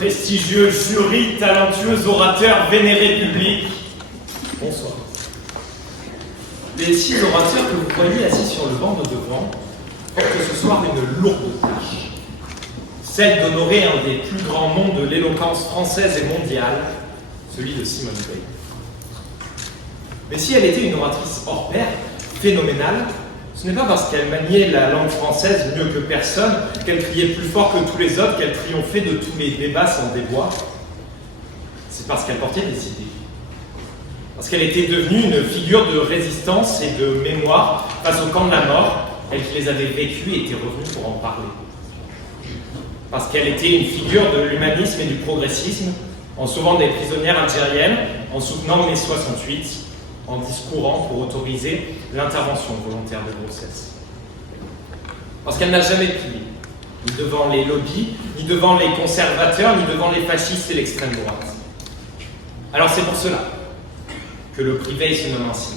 prestigieux jury, talentueux orateurs, vénéré public, bonsoir. Les 6 orateurs que vous voyez assis sur le banc de devant portent ce soir une lourde tâche, celle d'honorer un des plus grands noms de l'éloquence française et mondiale, celui de Simone Veil. Mais si elle était une oratrice hors pair, phénoménale, ce n'est pas parce qu'elle maniait la langue française mieux que personne, qu'elle criait plus fort que tous les autres, qu'elle triomphait de tous les débats sans déboire. C'est parce qu'elle portait des idées. Parce qu'elle était devenue une figure de résistance et de mémoire face au camp de la mort, elle qui les avait vécues et était revenue pour en parler. Parce qu'elle était une figure de l'humanisme et du progressisme, en sauvant des prisonnières algériennes, en soutenant mai 68, en discourant pour autoriser l'intervention volontaire de grossesse. Parce qu'elle n'a jamais plié, ni devant les lobbies, ni devant les conservateurs, ni devant les fascistes et l'extrême droite. Alors c'est pour cela que le prix Veil se nomme ainsi.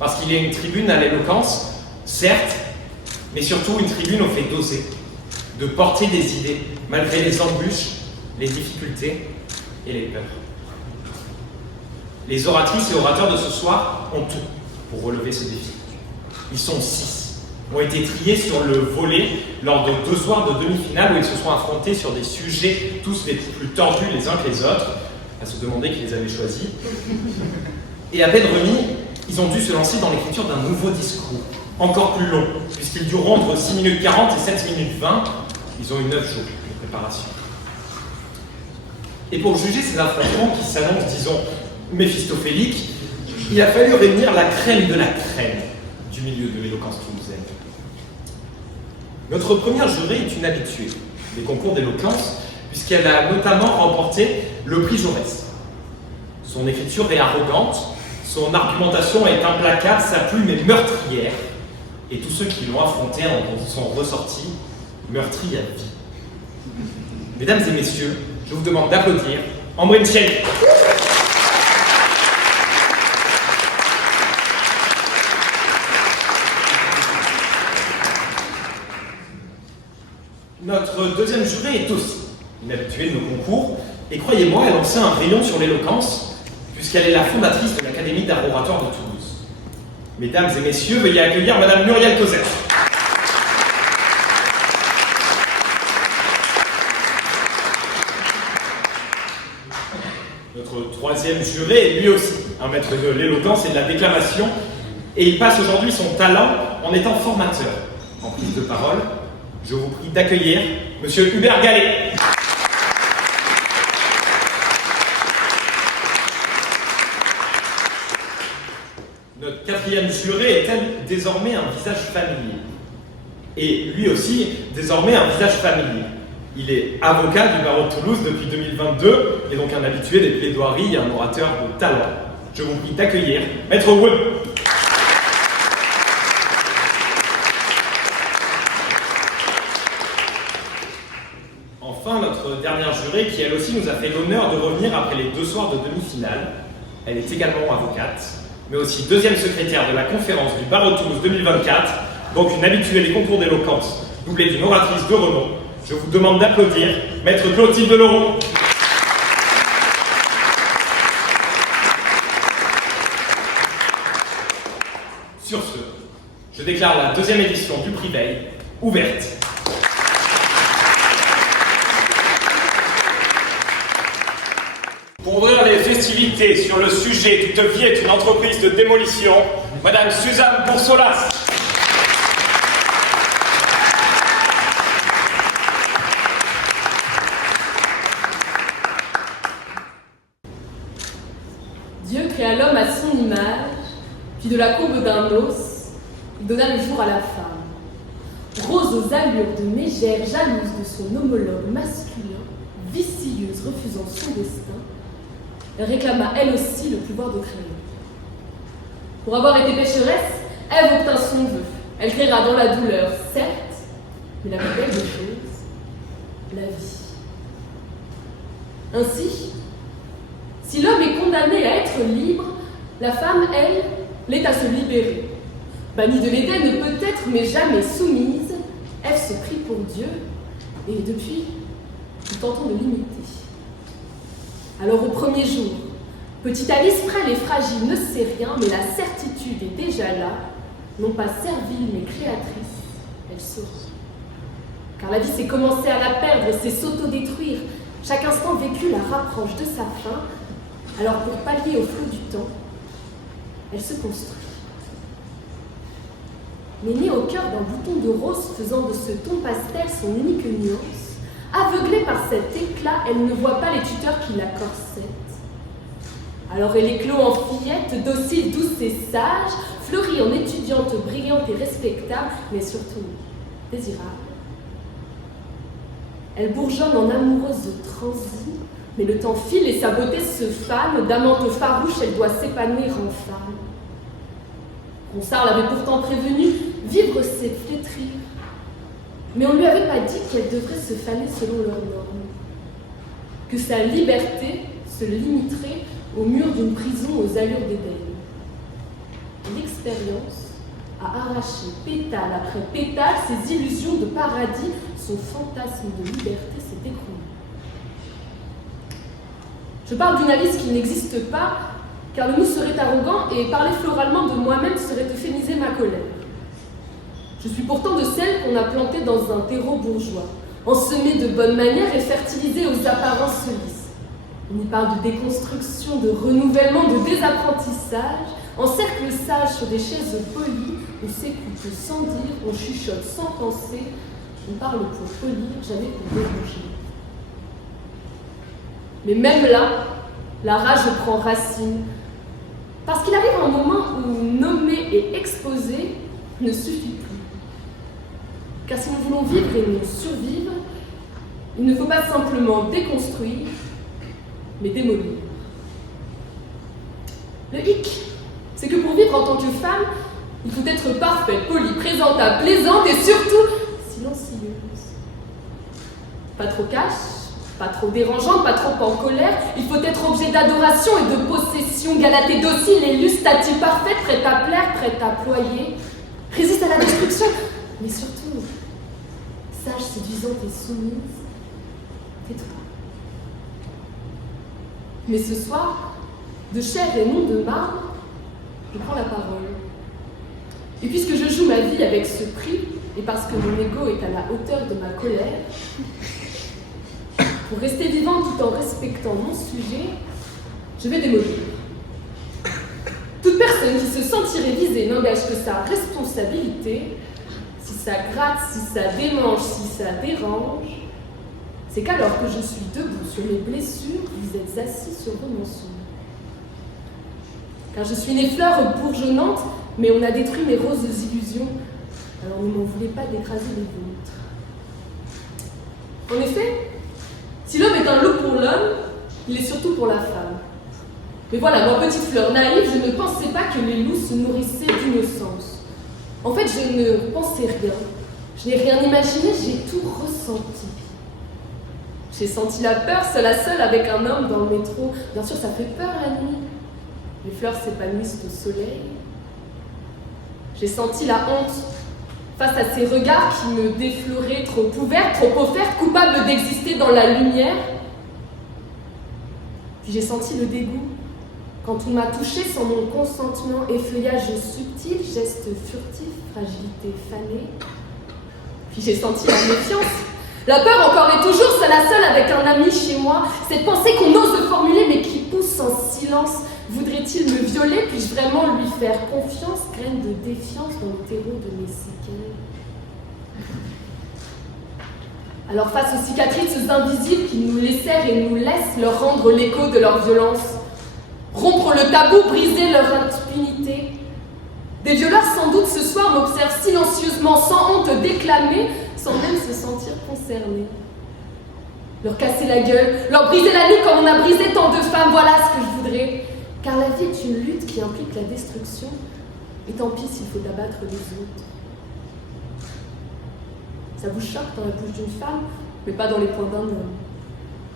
Parce qu'il est une tribune à l'éloquence, certes, mais surtout une tribune au fait d'oser, de porter des idées, malgré les embûches, les difficultés et les peurs. Les oratrices et orateurs de ce soir ont tout pour relever ce défi. Ils sont 6, ont été triés sur le volet lors de 2 soirs de demi-finale où ils se sont affrontés sur des sujets tous les plus tordus les uns que les autres, à se demander qui les avait choisis. Et à peine remis, ils ont dû se lancer dans l'écriture d'un nouveau discours, encore plus long, puisqu'ils dureront entre 6 minutes 40 et 7 minutes 20. Ils ont eu 9 jours de préparation. Et pour juger ces affrontements qui s'annoncent, disons, méphistophéliques, il a fallu réunir la crème de la crème du milieu de l'éloquence toulousaine. Notre première jurée est une habituée des concours d'éloquence, puisqu'elle a notamment remporté le prix Jaurès. Son écriture est arrogante, son argumentation est implacable, sa plume est meurtrière, et tous ceux qui l'ont affrontée en sont ressortis meurtris à vie. Mesdames et messieurs, je vous demande d'applaudir Ambrine Chielli. Notre deuxième jurée est aussi une habituée de nos concours, et croyez-moi, elle lance un rayon sur l'éloquence, puisqu'elle est la fondatrice de l'Académie d'art oratoire de Toulouse. Mesdames et messieurs, veuillez accueillir Madame Muriel Cosette. Notre troisième juré est lui aussi un maître de l'éloquence et de la déclamation, et il passe aujourd'hui son talent en étant formateur en prise de parole. Je vous prie d'accueillir Monsieur Hubert Gallet. Notre quatrième juré est désormais un visage familier. Et lui aussi, désormais un visage familier. Il est avocat du barreau de Toulouse depuis 2022 et donc un habitué des plaidoiries et un orateur de talent. Je vous prie d'accueillir Maître Wood. Enfin, notre dernière jurée, qui elle aussi nous a fait l'honneur de revenir après les 2 soirs de demi-finale. Elle est également avocate, mais aussi deuxième secrétaire de la conférence du barreau de Toulouse 2024, donc une habituée des concours d'éloquence, doublée d'une oratrice de renom. Je vous demande d'applaudir Maître Clotilde Leroux. Sur ce, je déclare la deuxième édition du prix Veil ouverte. Pour ouvrir les festivités sur le sujet « Toute vie est une entreprise de démolition », Madame Suzanne Boursolas. Dieu créa l'homme à son image, puis de la courbe d'un os, il donna le jour à la femme. Rose aux allures de mégère, jalouse de son homologue masculin, vicieuse refusant son destin, elle réclama elle aussi le pouvoir de créer. Pour avoir été pécheresse, Ève obtint son vœu. Elle créera dans la douleur, certes, mais la plus belle des choses, la vie. Ainsi, si l'homme est condamné à être libre, la femme, elle, l'est à se libérer. Bannie de l'Éden peut-être, mais jamais soumise, Ève se prit pour Dieu, et depuis, nous tentons de l'imiter. Alors au premier jour, petite Alice frêle et fragile ne sait rien, mais la certitude est déjà là, non pas servile mais créatrice, elle sourit. Car la vie s'est commencée à la perdre, c'est s'auto-détruire. Chaque instant vécu la rapproche de sa fin, alors pour pallier au flot du temps, elle se construit. Mais née au cœur d'un bouton de rose faisant de ce ton pastel son unique nuance, aveuglée par cet éclat, elle ne voit pas les tuteurs qui la corsettent. Alors elle éclot en fillette, docile, douce et sage, fleurit en étudiante brillante et respectable, mais surtout désirable. Elle bourgeonne en amoureuse transie, mais le temps file et sa beauté se fane, d'amante farouche, elle doit s'épanouir en femme. Ronsard l'avait pourtant prévenue, vivre c'est flétrir. Mais on ne lui avait pas dit qu'elle devrait se faner selon leurs normes, que sa liberté se limiterait au mur d'une prison aux allures d'Éden. L'expérience a arraché pétale après pétale ses illusions de paradis, son fantasme de liberté s'est écroulé. Je parle d'une Alice qui n'existe pas, car le mot serait arrogant et parler floralement de moi-même serait euphémiser ma colère. Je suis pourtant de celles qu'on a plantées dans un terreau bourgeois, ensemées de bonnes manières et fertilisées aux apparences lisses. On y parle de déconstruction, de renouvellement, de désapprentissage, en cercle sage sur des chaises polies, on s'écoute sans dire, on chuchote sans penser, on parle pour polir, jamais pour déranger. Mais même là, la rage prend racine, parce qu'il arrive un moment où nommer et exposer ne suffit plus. Car si nous voulons vivre et non survivre, il ne faut pas simplement déconstruire, mais démolir. Le hic, c'est que pour vivre en tant que femme, il faut être parfaite, polie, présentable, plaisante et surtout silencieuse. Pas trop cash, pas trop dérangeante, pas trop en colère. Il faut être objet d'adoration et de possession, galatée, docile et statue parfaite, prête à plaire, prête à ployer. Résiste à la destruction, mais surtout sage, séduisante et soumise. Tais-toi. Mais ce soir, de chair et non de marbre, je prends la parole. Et puisque je joue ma vie avec ce prix, et parce que mon ego est à la hauteur de ma colère, pour rester vivante tout en respectant mon sujet, je vais démolir. Toute personne qui se sentirait visée n'engage que sa responsabilité. Si ça gratte, si ça démange, si ça dérange, c'est qu'alors que je suis debout sur mes blessures, vous êtes assis sur vos mensonges. Car je suis une fleur bourgeonnante, mais on a détruit mes roses illusions, alors ne m'en voulez pas d'écraser les vôtres. En effet, si l'homme est un loup pour l'homme, il est surtout pour la femme. Mais voilà, moi, petite fleur naïve, je ne pensais pas que les loups se nourrissaient d'innocence. En fait, je ne pensais rien. Je n'ai rien imaginé, j'ai tout ressenti. J'ai senti la peur, seule à seule, avec un homme dans le métro. Bien sûr, ça fait peur la nuit. Les fleurs s'épanouissent au soleil. J'ai senti la honte face à ces regards qui me défloraient, trop ouverts, trop offerts, coupables d'exister dans la lumière. Puis j'ai senti le dégoût quand on m'a touchée sans mon consentement, effeuillage subtil, geste furtif, fragilité fanée. Puis j'ai senti la méfiance. La peur encore et toujours, seule à seule avec un ami chez moi. Cette pensée qu'on ose formuler mais qui pousse en silence. Voudrait-il me violer? Puis-je vraiment lui faire confiance? Graine de défiance dans le terreau de mes séquelles. Alors face aux cicatrices invisibles qui nous laissèrent et nous laissent leur rendre l'écho de leur violence, rompre le tabou, briser leur impunité. Des violeurs sans doute ce soir m'observent silencieusement, sans honte déclamer, sans même se sentir concernés. Leur casser la gueule, leur briser la nuque comme on a brisé tant de femmes, voilà ce que je voudrais. Car la vie est une lutte qui implique la destruction, et tant pis s'il faut abattre les autres. Ça vous choque dans la bouche d'une femme, mais pas dans les poings d'un homme.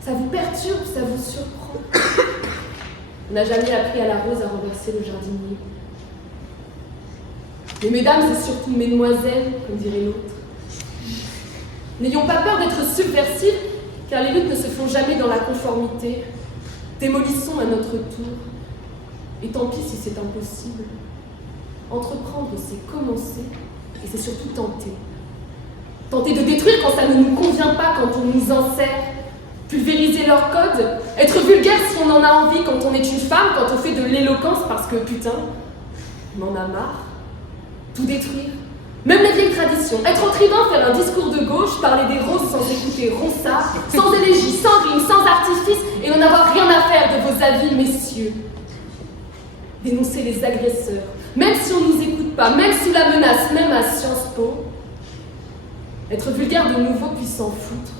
Ça vous perturbe, ça vous surprend. On n'a jamais appris à la rose à renverser le jardinier. Mais mesdames, et surtout mesdemoiselles, comme dirait l'autre, n'ayons pas peur d'être subversives, Car les luttes ne se font jamais dans la conformité. Démolissons à notre tour. Et tant pis si c'est impossible. Entreprendre, c'est commencer, et c'est surtout tenter. Tenter de détruire quand ça ne nous convient pas, quand on nous insère. Pulvériser leur code. Être vulgaire si on en a envie quand on est une femme, quand on fait de l'éloquence parce que, putain, on en a marre. Tout détruire. Même les vieilles traditions. Être au tribun, faire un discours de gauche, parler des roses sans écouter Ronsard, sans élégie, sans rime, sans artifice, et n'en avoir rien à faire de vos avis, messieurs. Dénoncer les agresseurs, même si on ne nous écoute pas, même sous la menace, même à Sciences Po. Être vulgaire de nouveau puis s'en foutre.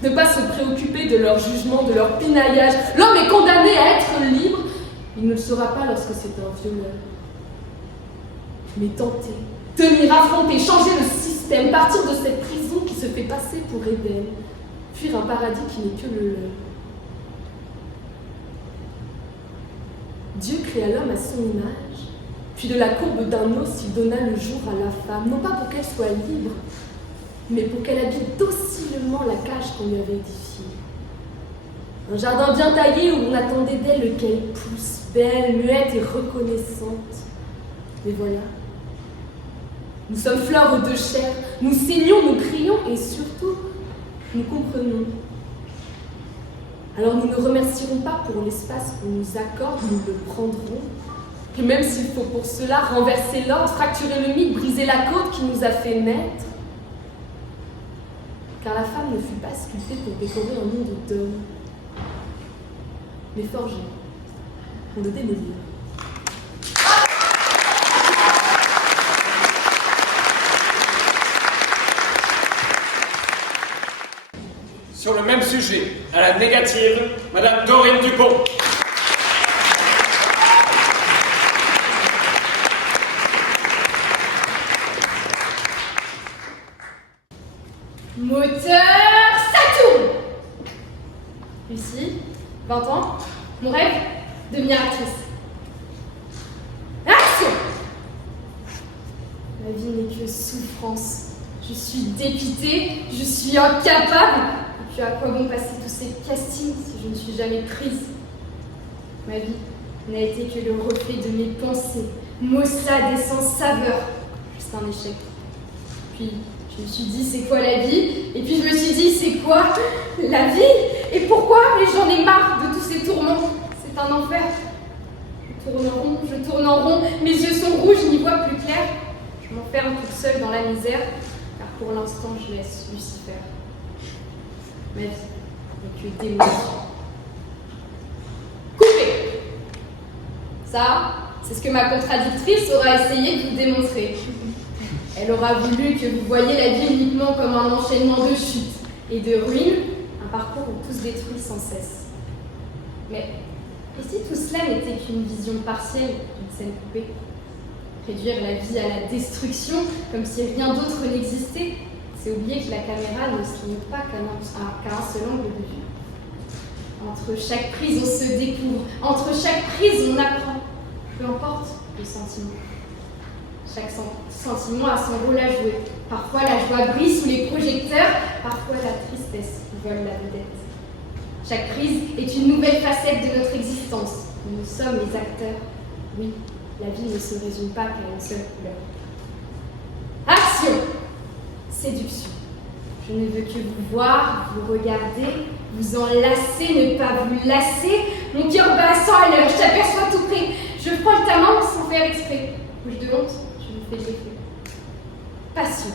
Ne pas se préoccuper de leur jugement, de leur pinaillage. L'homme est condamné à être libre. Il ne le sera pas lorsque c'est un violeur. Mais tenter, tenir, affronter, changer le système, partir de cette prison qui se fait passer pour Éden, fuir un paradis qui n'est que le leur. Dieu créa l'homme à son image, puis de la courbe d'un os, il donna le jour à la femme, non pas pour qu'elle soit libre, mais pour qu'elle habite docilement la cage qu'on lui avait édifiée. Un jardin bien taillé où on attendait d'elle qu'elle pousse, belle, muette et reconnaissante. Mais voilà. Nous sommes fleurs de chair, nous saignons, nous crions et surtout, nous comprenons. Alors nous ne remercierons pas pour l'espace qu'on nous accorde, nous le prendrons. Et même s'il faut pour cela renverser l'ordre, fracturer le mythe, briser la côte qui nous a fait naître. Car la femme ne fut pas sculptée pour décorer un monde d'hommes, mais forgée pour le démolir. Sur le même sujet, à la négative, Madame Dorine Dupont. Moteur, ça tourne! Lucie, 20 ans, mon rêve, devenir actrice. Action! Ma vie n'est que souffrance. Je suis dépitée, je suis incapable. Et puis à quoi bon passer tous ces castings si je ne suis jamais prise? Ma vie n'a été que le reflet de mes pensées, maussade et sans saveur. Juste un échec. Puis je me suis dit, c'est quoi la vie? Et puis je me suis dit, c'est quoi la vie? Et pourquoi? Mais j'en ai marre de tous ces tourments. C'est un enfer. Je tourne en rond, mes yeux sont rouges, je n'y vois plus clair. Je m'enferme toute seule dans la misère, car pour l'instant je laisse Lucifer. Ma vie n'est que démolition. Coupé! Ça, c'est ce que ma contradictrice aura essayé de vous démontrer. Elle aura voulu que vous voyiez la vie uniquement comme un enchaînement de chutes et de ruines, un parcours où tout se détruit sans cesse. Mais et si tout cela n'était qu'une vision partielle d'une scène coupée? Réduire la vie à la destruction, comme si rien d'autre n'existait, c'est oublier que la caméra ne se limite pas qu'à un seul angle de vue. Entre chaque prise, on se découvre. Entre chaque prise, on apprend. Peu importe le sentiment. Chaque sentiment a son rôle à jouer. Parfois, la joie brille sous les projecteurs, parfois la tristesse vole la vedette. Chaque prise est une nouvelle facette de notre existence. Nous sommes les acteurs. Oui, la vie ne se résume pas qu'à une seule couleur. Action! Séduction. Je ne veux que vous voir, vous regarder, vous enlacer, ne pas vous lasser. Mon cœur bat à 100 à l'heure, je t'aperçois tout près. Je frôle ta main sans faire exprès. Bouche de honte, je me fais de l'effet. Passion.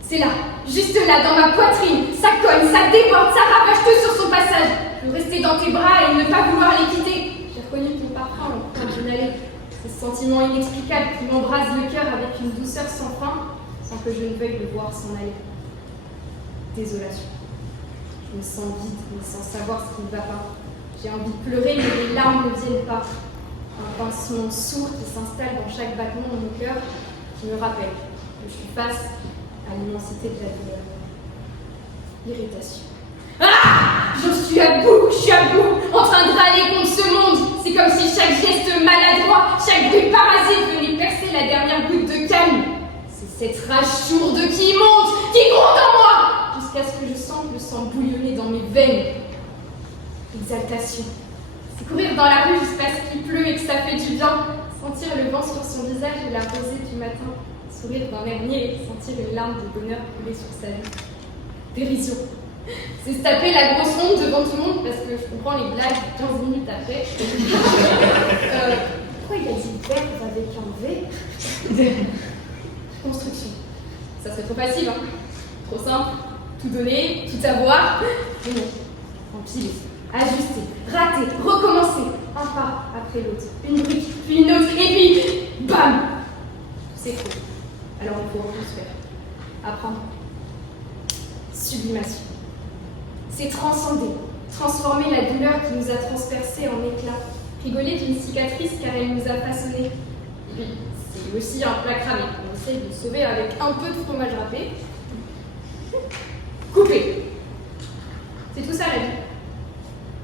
C'est là, juste là, dans ma poitrine. Ça cogne, ça déborde, ça ravage tout sur son passage. Je veux rester dans tes bras et ne pas vouloir les quitter. J'ai reconnu ton parfum en d'une allée. Ce sentiment inexplicable qui m'embrase le cœur avec une douceur sans fin, sans que je ne veuille le voir s'en aller. Désolation. Je me sens vide, mais sans savoir ce qui ne va pas. J'ai envie de pleurer, mais les larmes ne viennent pas. Un pincement sourd qui s'installe dans chaque battement de mon cœur, qui me rappelle que je suis face à l'immensité de la douleur. Irritation. Ah! Je suis à bout, en train de râler contre ce monde. C'est comme si chaque geste maladroit, chaque bruit parasite venait percer la dernière goutte de calme. C'est cette rage sourde qui monte, qui gronde en moi, jusqu'à ce que je sente le sang bouillonner dans mes veines. Exaltation. C'est courir dans la rue jusqu'à ce qu'il pleut et que ça fait du bien. Sentir le vent sur son visage et la rosée du matin. Sourire d'un hernier et sentir une larme de bonheur couler sur sa vie. Dérision. C'est se taper la grosse honte devant tout le monde parce que je comprends les blagues 15 minutes après. Pourquoi il a dit verbe avec un V? Construction. Ça serait trop facile, hein. Trop simple. Tout donner, tout avoir. Mais non. Empiler, ajuster, rater, recommencer. Un pas après l'autre. Une brique, puis une autre, et puis bam! C'est faux. Alors il faut reconstruire. Apprendre. Sublimation. C'est transcender, transformer la douleur qui nous a transpercés en éclats, rigoler d'une cicatrice car elle nous a façonnés. Et puis, c'est aussi un plat cramé, on essaye de sauver avec un peu de fromage râpé. Couper. C'est tout ça la vie.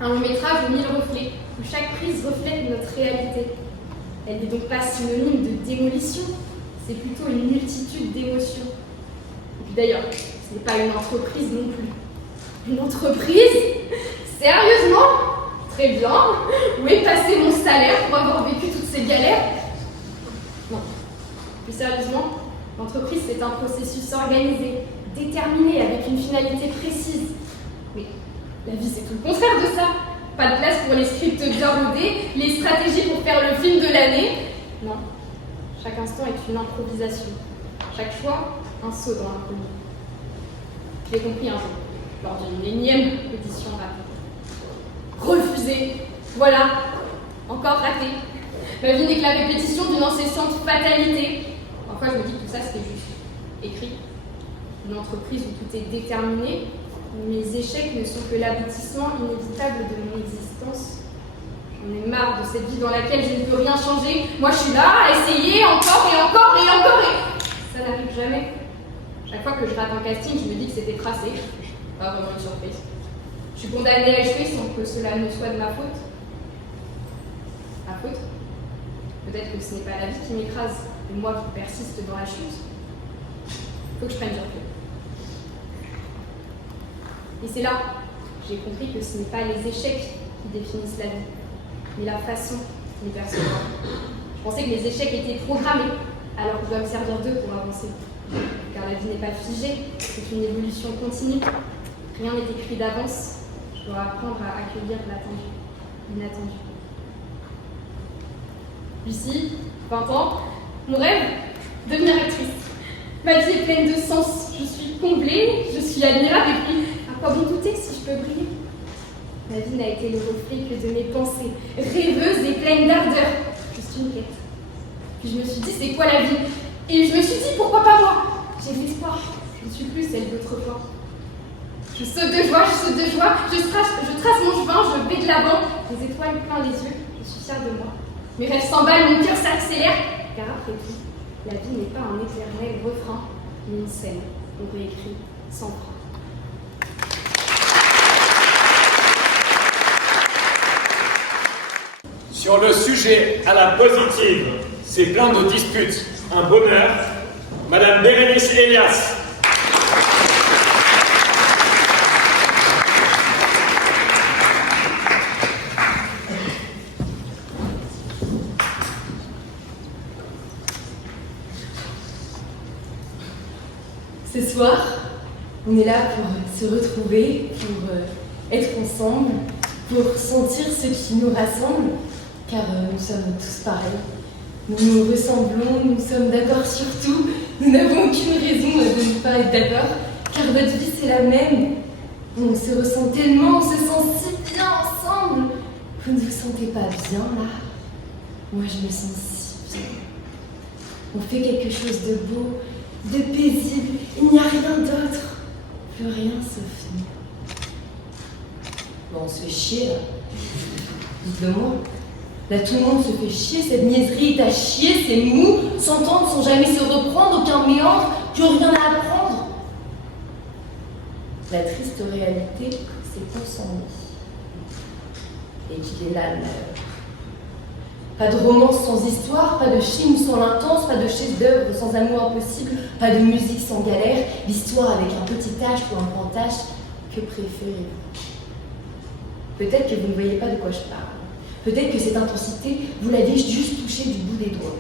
Un long métrage aux 1000 reflets, où chaque prise reflète notre réalité. Elle n'est donc pas synonyme de démolition, c'est plutôt une multitude d'émotions. Et puis d'ailleurs, ce n'est pas une entreprise non plus. Une entreprise? Sérieusement? Très bien. Où est passé mon salaire pour avoir vécu toutes ces galères? Non. Plus sérieusement, l'entreprise, c'est un processus organisé, déterminé, avec une finalité précise. Mais la vie, c'est tout le contraire de ça. Pas de place pour les scripts bien rodés, les stratégies pour faire le film de l'année. Non. Chaque instant est une improvisation. Chaque choix, un saut dans l'inconnu. Je l'ai compris un jour, lors d'une énième audition ratée. Refusé. Voilà. Encore raté. Ma vie n'est que la répétition d'une incessante fatalité. Parfois, je me dis que tout ça, c'était juste écrit. Une entreprise où tout est déterminé. Mes échecs ne sont que l'aboutissement inévitable de mon existence. J'en ai marre de cette vie dans laquelle je ne peux rien changer. Moi, je suis là à essayer encore et encore et encore et... Ça n'arrive jamais. Chaque fois que je rate un casting, je me dis que c'était tracé. Pas vraiment une surprise. Je suis condamnée à échouer sans que cela ne soit de ma faute. Ma faute? Peut-être que ce n'est pas la vie qui m'écrase, mais moi qui persiste dans la chute. Faut que je prenne du recul. Et c'est là que j'ai compris que ce n'est pas les échecs qui définissent la vie, mais la façon de les percevoir. Je pensais que les échecs étaient programmés, alors que je dois me servir d'eux pour avancer. Car la vie n'est pas figée, c'est une évolution continue. Rien n'est écrit d'avance. Je dois apprendre à accueillir l'attendu, l'inattendu. Lucie, 20 ans, mon rêve, devenir actrice. Ma vie est pleine de sens. Je suis comblée, je suis admirable et puis, à quoi bon douter si je peux briller? Ma vie n'a été le reflet que de mes pensées, rêveuses et pleines d'ardeur. Juste une quête. Puis je me suis dit, c'est quoi la vie? Et je me suis dit, pourquoi pas moi? J'ai de l'espoir. Je ne suis plus celle d'autrefois. Je saute de joie, je trace mon chemin, je vais de l'avant. Les étoiles plein les yeux, je suis fière de moi. Mes rêves s'emballent, mon cœur s'accélère. Car après tout, la vie n'est pas un éternel refrain, mais une scène qu'on réécrit sans frein. Sur le sujet à la positive, c'est plein de disputes. Un bonheur, Madame Bérénice Elias. Ce soir, on est là pour se retrouver, pour être ensemble, pour sentir ce qui nous rassemble, car nous sommes tous pareils. Nous nous ressemblons, nous sommes d'accord sur tout, nous n'avons aucune raison de ne pas être d'accord, car notre vie c'est la même. On se ressent tellement, on se sent si bien ensemble. Vous ne vous sentez pas bien là? Moi je me sens si bien. On fait quelque chose de beau, de paisible, il n'y a rien d'autre, plus rien sauf nous. Bon, on se fait chier là, dites-le-moi. Là tout le monde se fait chier, cette niaiserie est à chier, c'est mou, s'entendre sans jamais se reprendre, aucun méandre, plus rien à apprendre. La triste réalité, c'est qu'on s'ennuie. Et qu'il est là le malheur. Pas de romance sans histoire, pas de film sans l'intense, pas de chef-d'œuvre sans amour impossible, pas de musique sans galère, l'histoire avec un petit H ou un grand H, Que préférez-vous? Peut-être que vous ne voyez pas de quoi je parle. Peut-être que cette intensité, vous l'avez juste touchée du bout des doigts.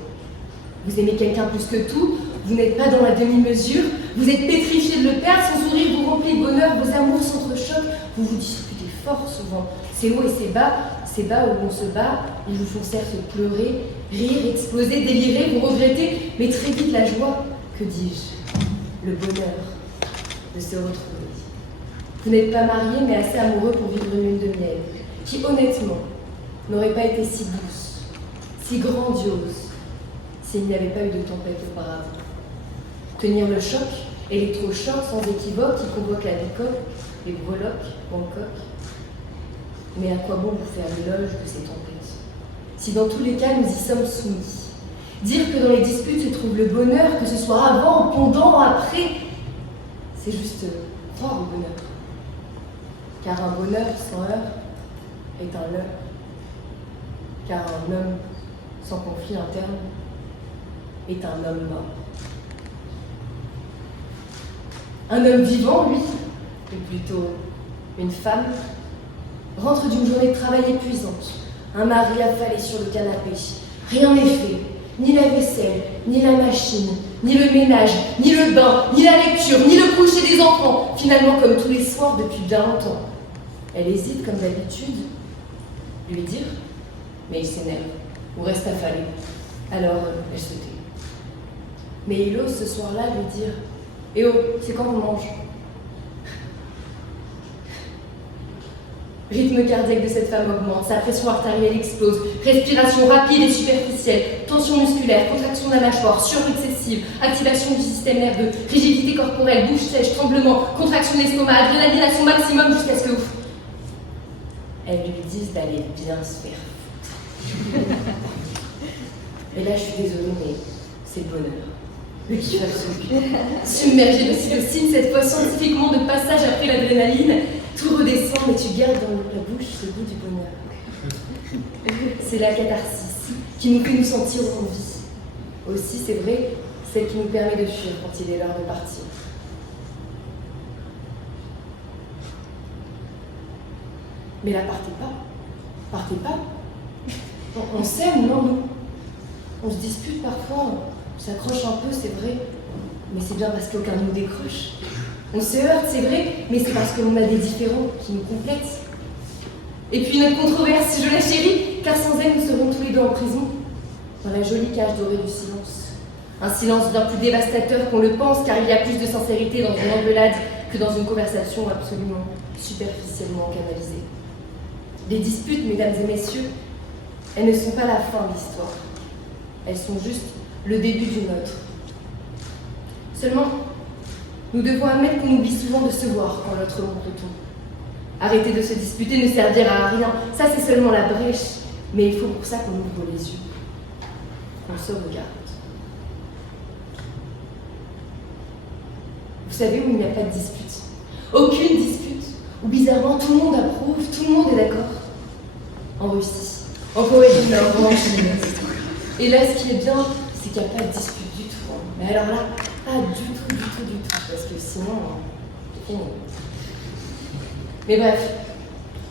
Vous aimez quelqu'un plus que tout, vous n'êtes pas dans la demi-mesure, vous êtes pétrifié de le perdre, son sourire vous remplit de bonheur, vos amours s'entrechoquent, vous vous disputez fort souvent. C'est hauts et c'est bas où on se bat, ils vous font certes pleurer, rire, exploser, délirer, vous regrettez, mais très vite la joie, que dis-je, le bonheur de se retrouver. Vous n'êtes pas mariés, mais assez amoureux pour vivre une lune de miel, qui honnêtement n'aurait pas été si douce, si grandiose, s'il n'y avait pas eu de tempête auparavant. Tenir le choc, électrochoc sans équivoque qui convoque la décoque, les breloques, Bangkok. Mais à quoi bon vous faire l'éloge de ces tempêtes, si dans tous les cas nous y sommes soumis? Dire que dans les disputes se trouve le bonheur, que ce soit avant, pendant, après, c'est juste croire au bonheur. Car un bonheur sans heurts est un leurre. Car un homme sans conflit interne est un homme mort. Un homme vivant, lui, ou plutôt une femme, rentre d'une journée de travail épuisante. Un mari affalé sur le canapé. Rien n'est fait, ni la vaisselle, ni la machine, ni le ménage, ni le bain, ni la lecture, ni le coucher des enfants. Finalement, comme tous les soirs depuis bien longtemps. Elle hésite comme d'habitude. Lui dire, mais il s'énerve, ou reste affalé. Alors, elle se tait. Mais il ose ce soir-là lui dire, « Eh oh, c'est quand on mange ?» Rythme cardiaque de cette femme augmente, sa pression artérielle explose, respiration rapide et superficielle, tension musculaire, contraction de la mâchoire, sueur excessive, activation du système nerveux, rigidité corporelle, bouche sèche, tremblement, contraction de l'estomac, adrénaline à son maximum jusqu'à ce que elles lui disent d'aller bien se faire foutre. Et là, je suis désolée, mais c'est le bonheur. Le kiff absolu. Submergé d'ocytocine, cette fois scientifiquement de passage après l'adrénaline, tout redescend, mais tu gardes dans la bouche ce goût du bonheur. C'est la catharsis qui nous fait nous sentir en vie. Aussi, c'est vrai, celle qui nous permet de fuir quand il est l'heure de partir. Mais là, partez pas. Partez pas. On s'aime, non, nous. On se dispute parfois, on s'accroche un peu, c'est vrai, mais c'est bien parce qu'aucun nous décroche. On se heurte, c'est vrai, mais c'est parce qu'on a des différends qui nous complètent. Et puis notre controverse, je la chéris, car sans elle, nous serions tous les deux en prison, dans la jolie cage dorée du silence. Un silence bien plus dévastateur qu'on le pense, car il y a plus de sincérité dans une engueulade que dans une conversation absolument superficiellement canalisée. Les disputes, mesdames et messieurs, elles ne sont pas la fin de l'histoire. Elles sont juste le début d'une autre. Seulement, nous devons admettre qu'on oublie souvent de se voir quand l'autre montre tout. Arrêter de se disputer ne servira à rien. Ça, c'est seulement la brèche. Mais il faut pour ça qu'on ouvre les yeux, qu'on se regarde. Vous savez où il n'y a pas de dispute? Aucune dispute. Où bizarrement, tout le monde approuve, tout le monde est d'accord. En Russie, en Corée du Nord, en Chine. Et là, ce qui est bien, c'est qu'il n'y a pas de dispute du tout. Mais alors là, pas du tout. Parce que sinon, c'est fini. Mais bref,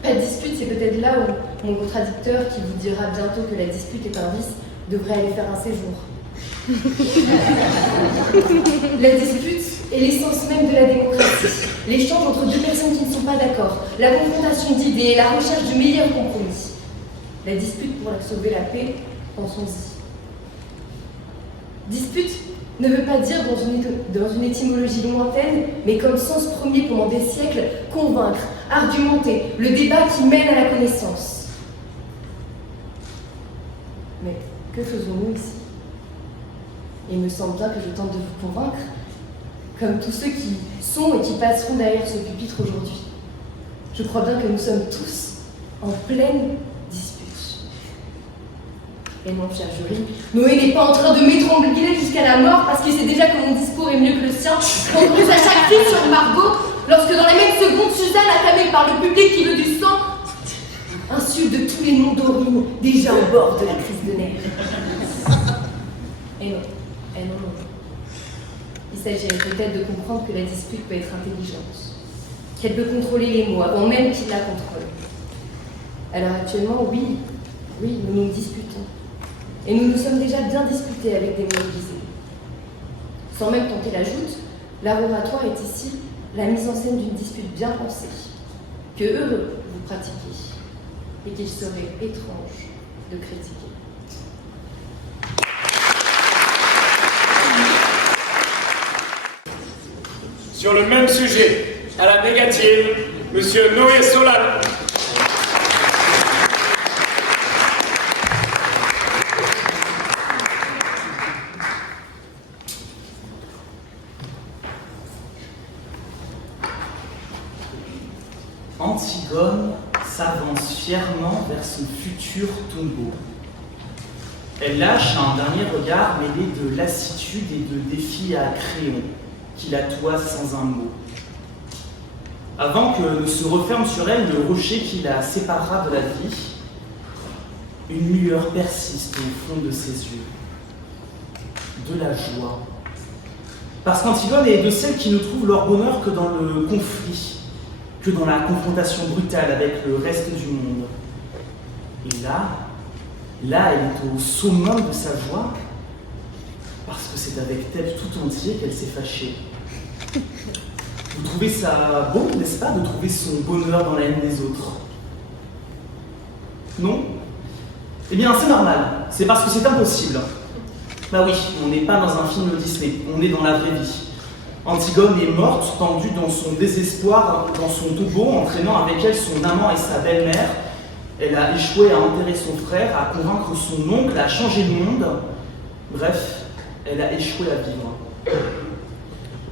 pas de dispute, c'est peut-être là où mon contradicteur, qui vous dira bientôt que la dispute est un vice, devrait aller faire un séjour. La dispute est l'essence même de la démocratie. L'échange entre deux personnes qui ne sont pas d'accord, la confrontation d'idées, la recherche du meilleur compromis. La dispute pour sauver la paix, pensons-y. Dispute ne veut pas dire dans une étymologie lointaine, mais comme sens premier pendant des siècles, convaincre, argumenter, le débat qui mène à la connaissance. Mais que faisons-nous ici? Il me semble bien que je tente de vous convaincre, comme tous ceux qui sont et qui passeront derrière ce pupitre aujourd'hui. Je crois bien que nous sommes tous en pleine dispute. Et mon cher jury, Noé n'est pas en train de m'étrangler jusqu'à la mort parce qu'il sait déjà que mon discours est mieux que le sien. On cause à chaque fille sur Margot, lorsque dans la même seconde, Suzanne, acclamée par le public qui veut du sang, insulte de tous les noms d'Orine, déjà au bord de la crise de nerfs. Et non. Il s'agirait peut-être de comprendre que la dispute peut être intelligente. qu'elle peut contrôler les mots avant même qu'ils la contrôlent. Alors actuellement, oui, nous nous disputons. Et nous nous sommes déjà bien disputés avec des mots aiguisés. Sans même tenter la joute, l'art oratoire est ici la mise en scène d'une dispute bien pensée, que heureux vous pratiquez, et qu'il serait étrange de critiquer. Sur le même sujet, à la négative, Monsieur Noé Solal. Antigone s'avance fièrement vers son futur tombeau. Elle lâche un dernier regard mêlé de lassitude et de défi à crayon qui la toise sans un mot. Avant que ne se referme sur elle le rocher qui la séparera de la vie, une lueur persiste au fond de ses yeux. De la joie. Parce qu'Antigone est de celles qui ne trouvent leur bonheur que dans le conflit, que dans la confrontation brutale avec le reste du monde. Et là, elle est au summum de sa joie, parce que c'est avec elle tout entier qu'elle s'est fâchée. Vous trouvez ça beau, n'est-ce pas, de trouver son bonheur dans la haine des autres? Non? Eh bien, c'est normal, c'est parce que c'est impossible. Bah oui, on n'est pas dans un film Disney, on est dans la vraie vie. Antigone est morte, tendue dans son désespoir, dans son tombeau, entraînant avec elle son amant et sa belle-mère. Elle a échoué à enterrer son frère, à convaincre son oncle, à changer le monde. Bref, elle a échoué à vivre.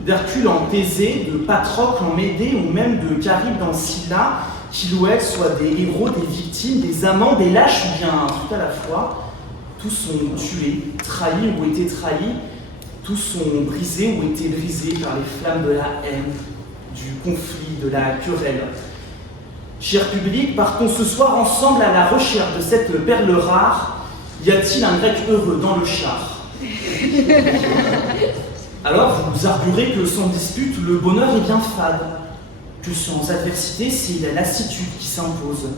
D'Hercule en Thésée, de Patrocle en Médée, ou même de Charybde en Scylla, qu'il ou elle soient des héros, des victimes, des amants, des lâches, ou bien tout à la fois, tous sont tués, trahis ou été trahis, tous sont brisés ou été brisés par les flammes de la haine, du conflit, de la querelle. Cher public, partons ce soir ensemble à la recherche de cette perle rare. Y a-t-il un grec heureux dans le char? Alors vous arguerez que sans dispute, le bonheur est bien fade, que sans adversité, c'est la lassitude qui s'impose.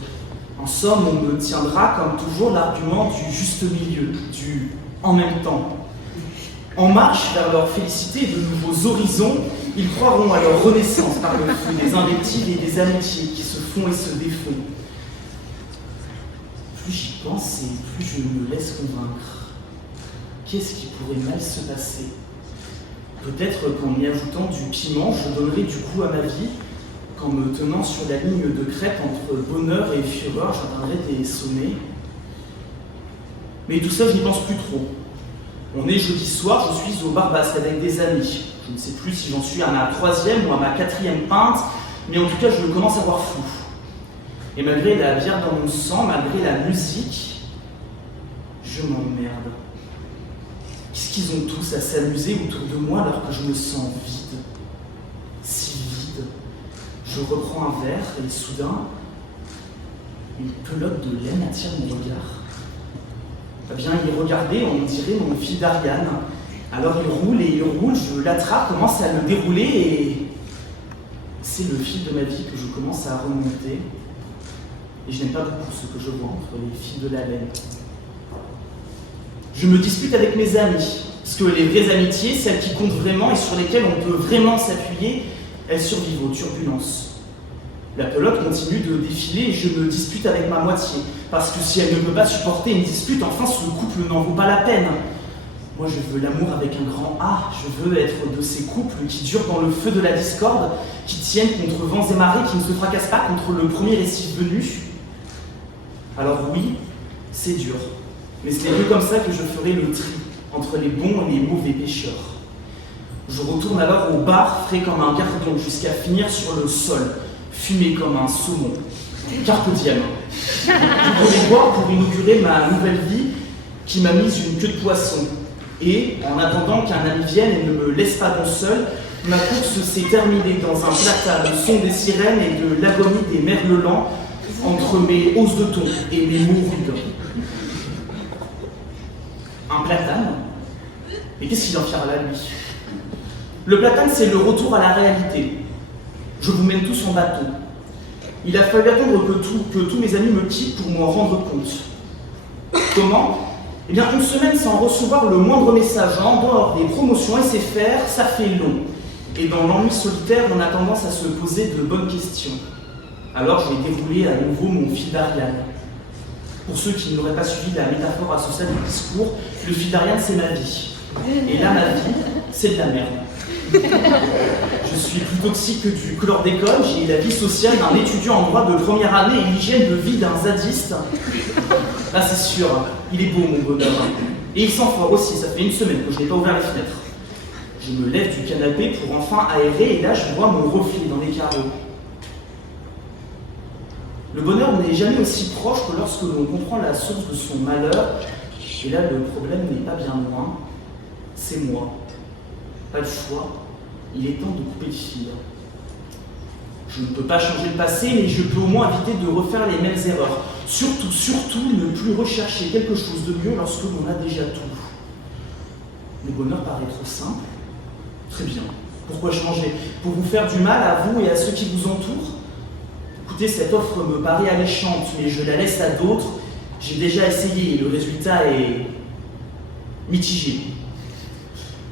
En somme, on me tiendra comme toujours l'argument du juste milieu, du « en même temps ». En marche vers leur félicité et de nouveaux horizons, ils croiront à leur renaissance par le feu des invectives et des amitiés qui se font et se défont. Plus j'y pense et plus je me laisse convaincre. Qu'est-ce qui pourrait mal se passer? Peut-être qu'en y ajoutant du piment, je donnerai du goût à ma vie, qu'en me tenant sur la ligne de crête entre bonheur et fureur, j'atteindrai des sommets. Mais tout ça, je n'y pense plus trop. On est jeudi soir, je suis au bar basque avec des amis. Je ne sais plus si j'en suis à ma 3e ou à ma 4e pinte, mais en tout cas, je commence à avoir fou. Et malgré la bière dans mon sang, malgré la musique, je m'emmerde. Qu'est-ce qu'ils ont tous à s'amuser autour de moi alors que je me sens vide? Si vide. Je reprends un verre et soudain, une pelote de laine attire mon regard. Eh bien, il regardait, on dirait mon fil d'Ariane. Alors il roule et il roule, je l'attrape, commence à le dérouler et c'est le fil de ma vie que je commence à remonter. Et je n'aime pas beaucoup ce que je vois entre les fils de la laine. Je me dispute avec mes amis, parce que les vraies amitiés, celles qui comptent vraiment et sur lesquelles on peut vraiment s'appuyer, elles survivent aux turbulences. La pelote continue de défiler et je me dispute avec ma moitié, parce que si elle ne peut pas supporter une dispute, enfin ce couple n'en vaut pas la peine. Moi je veux l'amour avec un grand A, je veux être de ces couples qui durent dans le feu de la discorde, qui tiennent contre vents et marées, qui ne se fracassent pas contre le premier récif venu. Alors oui, c'est dur, mais ce n'est que comme ça que je ferai le tri entre les bons et les mauvais pécheurs. Je retourne alors au bar, frais comme un gardon, jusqu'à finir sur le sol, fumé comme un saumon. Carpe diem. Je voulais boire pour inaugurer ma nouvelle vie qui m'a mise une queue de poisson. Et, en attendant qu'un ami vienne et ne me laisse pas donc seul, ma course s'est terminée dans un platane au son des sirènes et de l'agonie des merles lents entre mes hausses de ton et mes mots rudes. Un platane? Mais qu'est-ce qu'il en fera là, lui? Le platane, c'est le retour à la réalité. Je vous mène tous en bateau. Il a fallu attendre que tous mes amis me quittent pour m'en rendre compte. Comment? Eh bien, une semaine sans recevoir le moindre message en dehors des promotions SFR, ça fait long. Et dans l'ennui solitaire, on a tendance à se poser de bonnes questions. Alors, j'ai déroulé à nouveau mon fil d'Ariane. Pour ceux qui n'auraient pas suivi la métaphore à ce stade du discours, le fil d'Ariane, c'est ma vie. Et là, ma vie, c'est de la merde. Je suis plus toxique que du chlordécone, j'ai la vie sociale d'un étudiant en droit de première année et l'hygiène de vie d'un zadiste. Ah, c'est sûr, il est beau mon bonheur. Et il sent fort aussi, ça fait une semaine que je n'ai pas ouvert les fenêtres. Je me lève du canapé pour enfin aérer et là je vois mon reflet dans les carreaux. Le bonheur n'est jamais aussi proche que lorsque l'on comprend la source de son malheur. Et là le problème n'est pas bien loin, c'est moi. Pas le choix, il est temps de couper le fil. Je ne peux pas changer le passé, mais je peux au moins éviter de refaire les mêmes erreurs. Surtout, ne plus rechercher quelque chose de mieux lorsque l'on a déjà tout. Le bonheur paraît trop simple. Très bien. Pourquoi changer? Pour vous faire du mal à vous et à ceux qui vous entourent? Écoutez, cette offre me paraît alléchante, mais je la laisse à d'autres. J'ai déjà essayé et le résultat est mitigé.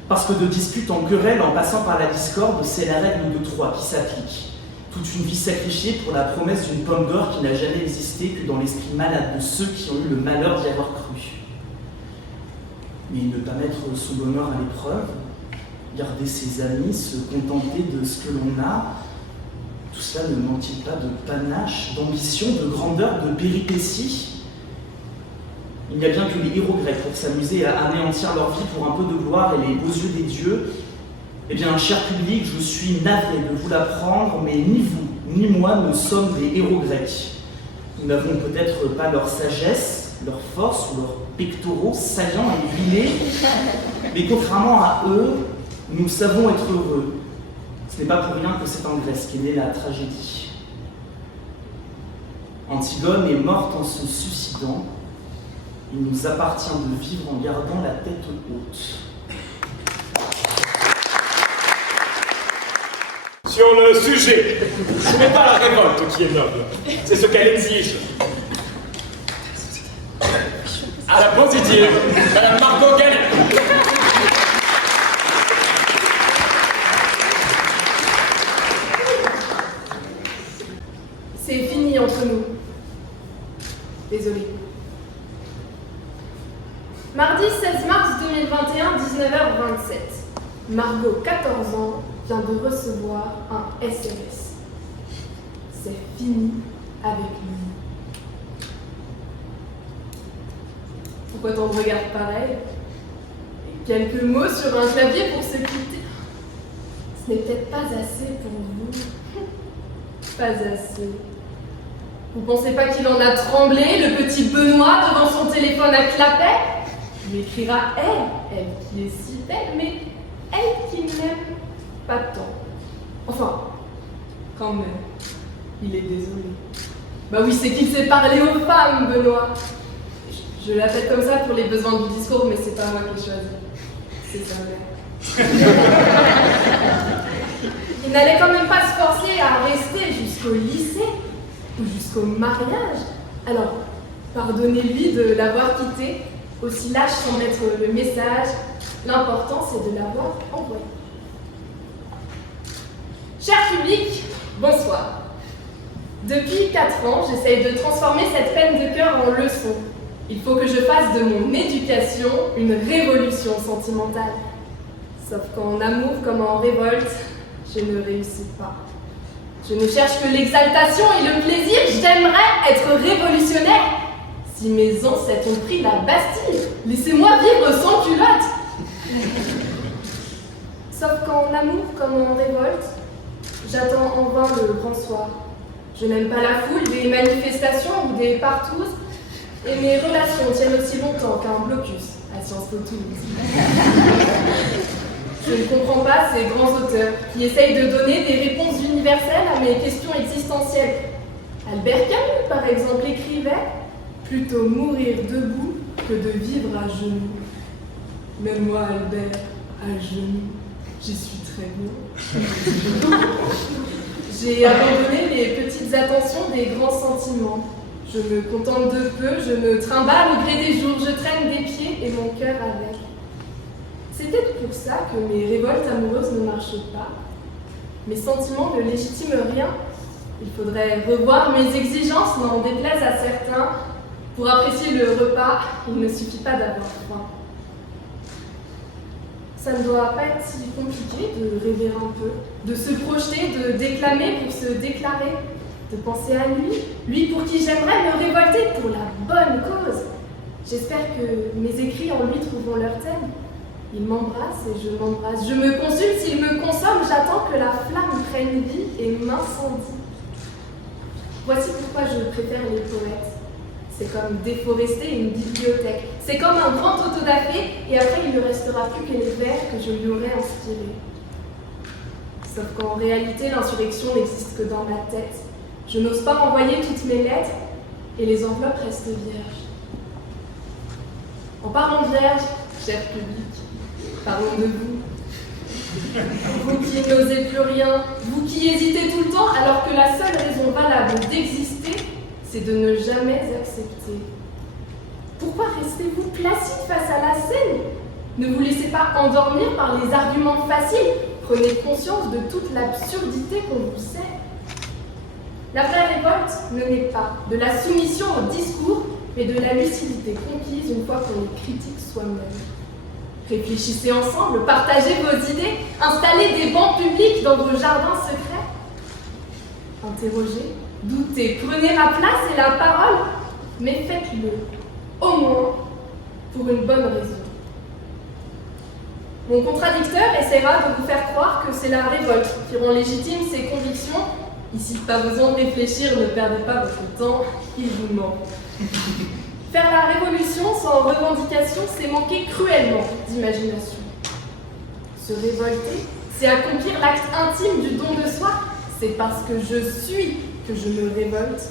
Parce que de dispute en querelle, en passant par la discorde, c'est la règle de 3 qui s'applique. Toute une vie sacrifiée pour la promesse d'une pomme d'or qui n'a jamais existé que dans l'esprit malade de ceux qui ont eu le malheur d'y avoir cru. Mais ne pas mettre son bonheur à l'épreuve, garder ses amis, se contenter de ce que l'on a, tout cela ne manque-t-il pas de panache, d'ambition, de grandeur, de péripéties? Il n'y a bien que les héros grecs pour s'amuser à anéantir leur vie pour un peu de gloire et les beaux yeux des dieux. Eh bien, cher public, je suis navré de vous l'apprendre, mais ni vous, ni moi ne sommes des héros grecs. Nous n'avons peut-être pas leur sagesse, leur force ou leurs pectoraux saillants et huilés, mais contrairement à eux, nous savons être heureux. Ce n'est pas pour rien que c'est en Grèce qu'est née la tragédie. Antigone est morte en se suicidant. Il nous appartient de vivre en gardant la tête haute. Sur le sujet, ce n'est pas la révolte qui est noble, c'est ce qu'elle exige. À la positive, Madame Margot Galli. C'est fini entre nous. Désolée. Mardi 16 mars 2021, 19h27. Margot, 14 ans, vient de recevoir un SMS. C'est fini avec lui. Pourquoi t'en regardes pareil? Et quelques mots sur un clavier pour se quitter. Ce n'est peut-être pas assez pour vous. Pas assez. Vous pensez pas qu'il en a tremblé, le petit Benoît, devant son téléphone à clapet? Il écrira elle qui est si belle, mais elle qui n'aime pas tant. Enfin, quand même, il est désolé. Bah oui, c'est qu'il sait parler aux femmes, Benoît. Je l'appelle comme ça pour les besoins du discours, mais c'est pas moi qui ai choisi. C'est sa mère. Il n'allait quand même pas se forcer à rester jusqu'au lycée ou jusqu'au mariage. Alors, pardonnez-lui de l'avoir quitté, aussi lâche sans mettre le message. L'important, c'est de l'avoir envoyé. Cher public, bonsoir. Depuis 4 ans, j'essaye de transformer cette peine de cœur en leçon. Il faut que je fasse de mon éducation une révolution sentimentale. Sauf qu'en amour comme en révolte, je ne réussis pas. Je ne cherche que l'exaltation et le plaisir. J'aimerais être révolutionnaire. Si mes ancêtres ont pris la Bastille, laissez-moi vivre sans culotte. Sauf qu'en amour comme en révolte, j'attends en vain le grand soir. Je n'aime pas la foule des manifestations ou des partouzes, et mes relations tiennent aussi longtemps qu'un blocus à Sciences Po Toulouse. Je ne comprends pas ces grands auteurs qui essayent de donner des réponses universelles à mes questions existentielles. Albert Camus, par exemple, écrivait « Plutôt mourir debout que de vivre à genoux ». Même moi, Albert, à genoux, j'y suis très bien. J'ai abandonné les petites attentions des grands sentiments. Je me contente de peu, je me trimballe au gré des jours, je traîne des pieds et mon cœur avec. C'est peut-être pour ça que mes révoltes amoureuses ne marchent pas. Mes sentiments ne légitiment rien. Il faudrait revoir mes exigences, n'en déplaise à certains. Pour apprécier le repas, il ne suffit pas d'avoir faim. Ça ne doit pas être si compliqué de rêver un peu, de se projeter, de déclamer pour se déclarer, de penser à lui pour qui j'aimerais me révolter pour la bonne cause. J'espère que mes écrits en lui trouveront leur thème. Il m'embrasse et je m'embrasse. Je me consulte, il me consomme, j'attends que la flamme prenne vie et m'incendie. Voici pourquoi je préfère les poètes. C'est comme déforester une bibliothèque. C'est comme un grand autodafé et après il ne restera plus que les vers que je lui aurais inspirés. Sauf qu'en réalité, l'insurrection n'existe que dans ma tête. Je n'ose pas envoyer toutes mes lettres et les enveloppes restent vierges. En parlant de vierges, cher public, parlons de vous. Vous qui n'osez plus rien, vous qui hésitez tout le temps alors que la seule raison valable d'exister, c'est de ne jamais accepter. Pourquoi restez-vous placide face à la scène? Ne vous laissez pas endormir par les arguments faciles. Prenez conscience de toute l'absurdité qu'on vous sait. La vraie révolte ne naît pas de la soumission au discours, mais de la lucidité conquise une fois qu'on les critique soi-même. Réfléchissez ensemble, partagez vos idées, installez des bancs publics dans vos jardins secrets. Interrogez, doutez, prenez la place et la parole, mais faites-le, au moins, pour une bonne raison. Mon contradicteur essaiera de vous faire croire que c'est la révolte qui rend légitime ses convictions. Ici, pas besoin de réfléchir, ne perdez pas votre temps, il vous manque. Faire la révolution sans revendication, c'est manquer cruellement d'imagination. Se révolter, c'est accomplir l'acte intime du don de soi. C'est parce que je suis que je me révolte.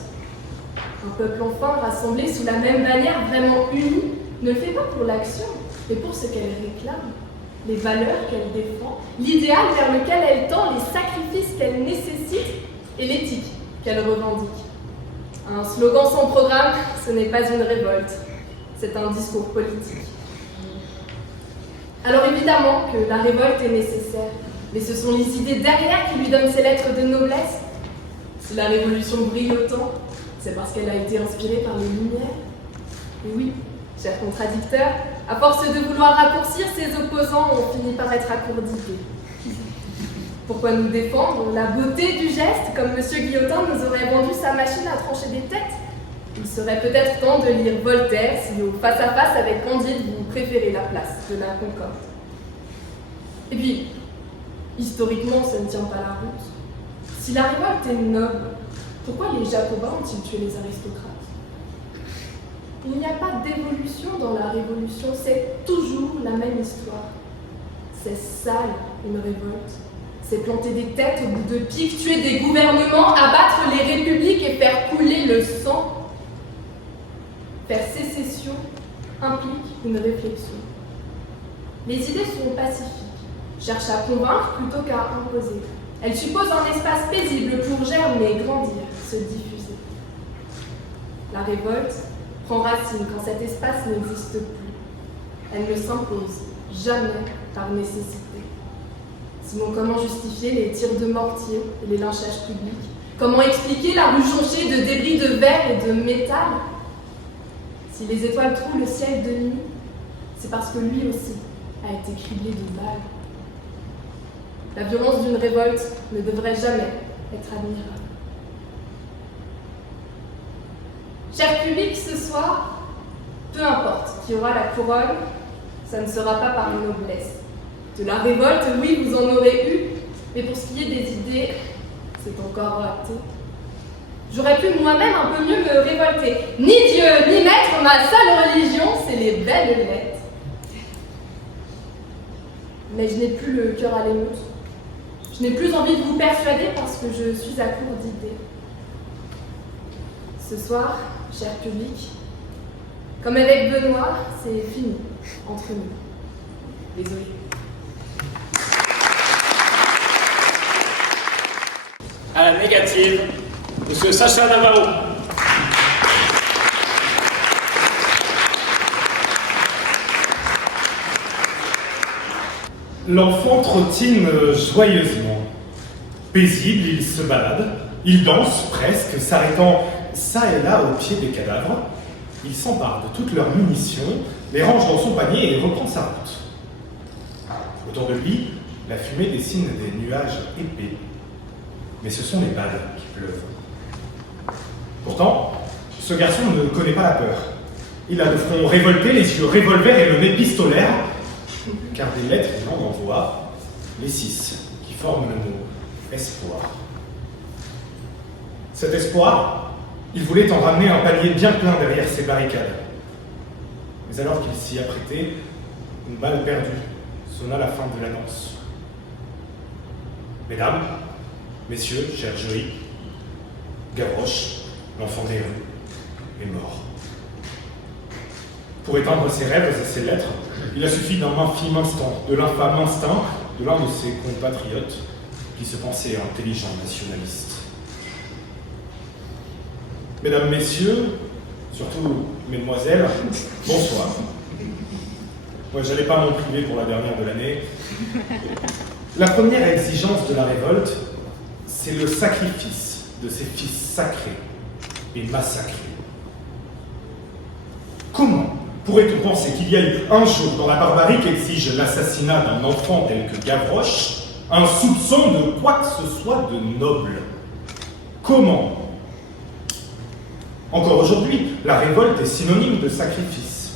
Un peuple enfin rassemblé sous la même bannière, vraiment uni, ne le fait pas pour l'action, mais pour ce qu'elle réclame, les valeurs qu'elle défend, l'idéal vers lequel elle tend, les sacrifices qu'elle nécessite et l'éthique qu'elle revendique. Un slogan sans programme, ce n'est pas une révolte, c'est un discours politique. Alors évidemment que la révolte est nécessaire, mais ce sont les idées derrière qui lui donnent ses lettres de noblesse. Si la révolution brille autant, c'est parce qu'elle a été inspirée par les Lumières. Et oui, cher contradicteur, à force de vouloir raccourcir ses opposants, on finit par être à court d'idées. Pourquoi nous défendre la beauté du geste, comme M. Guillotin nous aurait vendu sa machine à trancher des têtes? Il serait peut-être temps de lire Voltaire si au face-à-face avec Candide, vous préférez la place de la Concorde. Et puis, historiquement, ça ne tient pas la route. Si la révolte est noble, pourquoi les Jacobins ont-ils tué les aristocrates? Il n'y a pas d'évolution dans la révolution, c'est toujours la même histoire. C'est sale, une révolte. C'est planter des têtes au bout de pique, tuer des gouvernements, abattre les républiques et faire couler le sang. Faire sécession implique une réflexion. Les idées sont pacifiques, cherchent à convaincre plutôt qu'à imposer. Elles supposent un espace paisible pour germer, grandir, se diffuser. La révolte prend racine quand cet espace n'existe plus. Elle ne s'impose jamais par nécessité. Sinon, comment justifier les tirs de mortier et les lynchages publics? Comment expliquer la rue jonchée de débris de verre et de métal? Si les étoiles trouent le ciel de nuit, c'est parce que lui aussi a été criblé de balles. La violence d'une révolte ne devrait jamais être admirable. Cher public, ce soir, peu importe qui aura la couronne, ça ne sera pas par noblesse. De la révolte, oui, vous en aurez eu, mais pour ce qui est des idées, c'est encore raté. J'aurais pu moi-même un peu mieux me révolter. Ni Dieu, ni maître, ma seule religion, c'est les belles lettres. Mais je n'ai plus le cœur à l'émeute. Je n'ai plus envie de vous persuader parce que je suis à court d'idées. Ce soir, cher public, comme avec Benoît, c'est fini entre nous. Désolée. À la négative, Monsieur Sacha Navarro. L'enfant trottine joyeusement. Paisible, il se balade, il danse presque, s'arrêtant ça et là au pied des cadavres. Il s'empare de toutes leurs munitions, les range dans son panier et reprend sa route. Autour de lui, la fumée dessine des nuages épais. Mais ce sont les balles qui pleuvent. Pourtant, ce garçon ne connaît pas la peur. Il a le front révolté, les yeux revolver et le nez pistolaire, car des lettres il en envoie, les 6, qui forment le mot espoir. Cet espoir, il voulait en ramener un panier bien plein derrière ses barricades. Mais alors qu'il s'y apprêtait, une balle perdue sonna la fin de la danse. Mesdames, messieurs, chers jurys, Gavroche, l'enfant des rues, est mort. Pour éteindre ses rêves et ses lettres, il a suffi d'un infime instant, de l'infâme instinct de l'un de ses compatriotes qui se pensait intelligent nationaliste. Mesdames, messieurs, surtout mesdemoiselles, bonsoir. Moi, j'allais pas m'en priver pour la dernière de l'année. La première exigence de la révolte, c'est le sacrifice de ces fils sacrés et massacrés. Comment pourrait-on penser qu'il y a eu un jour dans la barbarie qu'exige l'assassinat d'un enfant tel que Gavroche un soupçon de quoi que ce soit de noble? Comment? Encore aujourd'hui, la révolte est synonyme de sacrifice.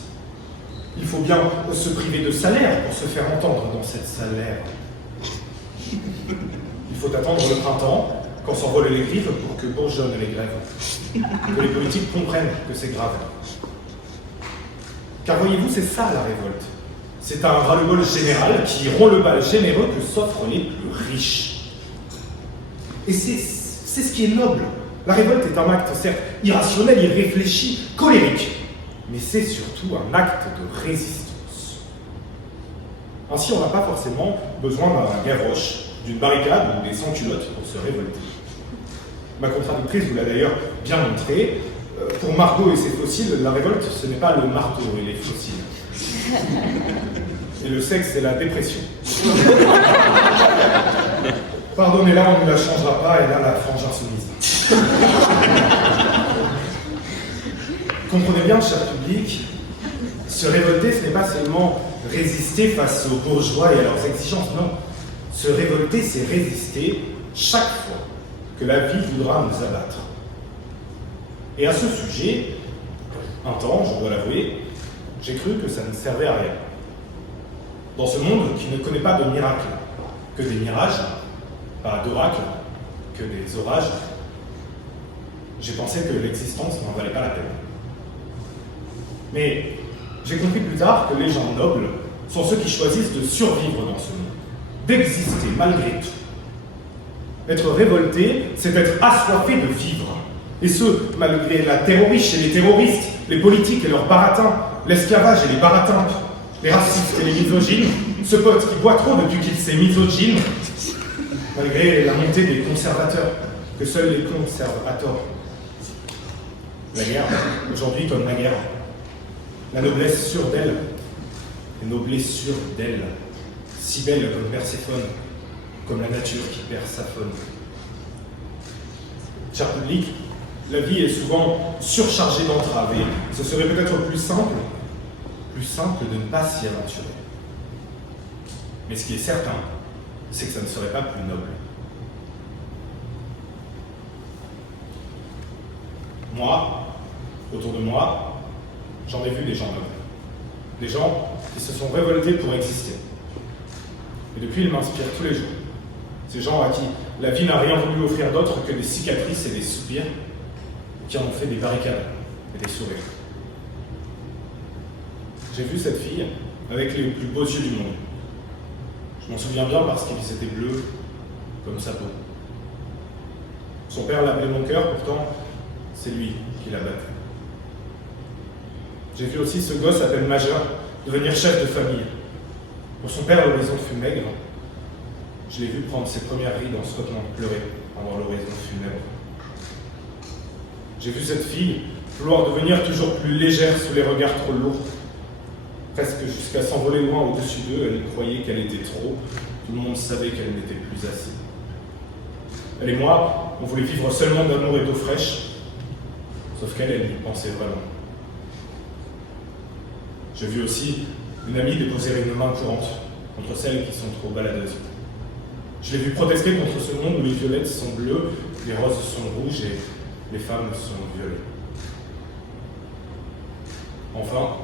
Il faut bien se priver de salaire pour se faire entendre dans cette salaire. Il faut attendre le printemps, quand s'envolent les griffes pour que bourgeonnent les grèves. Que les politiques comprennent que c'est grave. Car voyez-vous, c'est ça la révolte. C'est un ras-le-bol général qui rompt le bal généreux que s'offrent les plus riches. Et c'est ce qui est noble. La révolte est un acte, certes, irrationnel, irréfléchi, colérique, mais c'est surtout un acte de résistance. Ainsi, on n'a pas forcément besoin d'un Gavroche, d'une barricade ou des sans-culottes pour se révolter. Ma contradictrice vous l'a d'ailleurs bien montré. Pour Margot et ses fossiles, la révolte, ce n'est pas le marteau et les fossiles. Et le sexe, c'est la dépression. Pardonnez-la, on ne la changera pas, elle a la frange insoumise. Comprenez bien, cher public, se révolter, ce n'est pas seulement résister face aux bourgeois et à leurs exigences, non. Se révolter, c'est résister chaque fois que la vie voudra nous abattre. Et à ce sujet, un temps, je dois l'avouer, j'ai cru que ça ne servait à rien. Dans ce monde qui ne connaît pas de miracles, que des mirages, pas d'oracles, que des orages, j'ai pensé que l'existence n'en valait pas la peine. Mais j'ai compris plus tard que les gens nobles sont ceux qui choisissent de survivre dans ce monde, d'exister malgré tout. Être révolté, c'est être assoiffé de vivre. Et ce, malgré la terroriche et les terroristes, les politiques et leurs baratins, l'esclavage et les baratins, les racistes et les misogynes, ce pote qui boit trop depuis qu'il s'est misogyne, malgré la montée des conservateurs, que seuls les conservent à tort. La guerre, aujourd'hui comme la guerre, la noblesse sûre d'elle, les noblesses sûres d'elle, si belle comme Perséphone, comme la nature qui perd sa faune. Cher public, la vie est souvent surchargée d'entraves et ce serait peut-être plus simple de ne pas s'y aventurer. Mais ce qui est certain, c'est que ça ne serait pas plus noble. Moi, autour de moi, j'en ai vu des gens nobles. Des gens qui se sont révoltés pour exister. Et depuis, ils m'inspirent tous les jours. Ces gens à qui la vie n'a rien voulu offrir d'autre que des cicatrices et des soupirs, qui en ont fait des barricades et des sourires. J'ai vu cette fille avec les plus beaux yeux du monde. Je m'en souviens bien parce qu'ils étaient bleus comme sa peau. Son père l'appelait mon cœur, pourtant, c'est lui qui l'a battu. J'ai vu aussi ce gosse à peine majeur devenir chef de famille. Pour son père, l'horizon fut maigre. Je l'ai vu prendre ses premières rides en se retenant de pleurer, pendant l'horizon funèbre. J'ai vu cette fille vouloir devenir toujours plus légère sous les regards trop lourds. Presque jusqu'à s'envoler loin au-dessus d'eux, elle croyait qu'elle était trop. Tout le monde savait qu'elle n'était plus assez. Elle et moi, on voulait vivre seulement d'amour et d'eau fraîche, sauf qu'elle, elle y pensait vraiment. J'ai vu aussi une amie déposer une main courante contre celles qui sont trop baladeuses. Je l'ai vu protester contre ce monde où les violettes sont bleues, les roses sont rouges et les femmes sont violées. Enfin,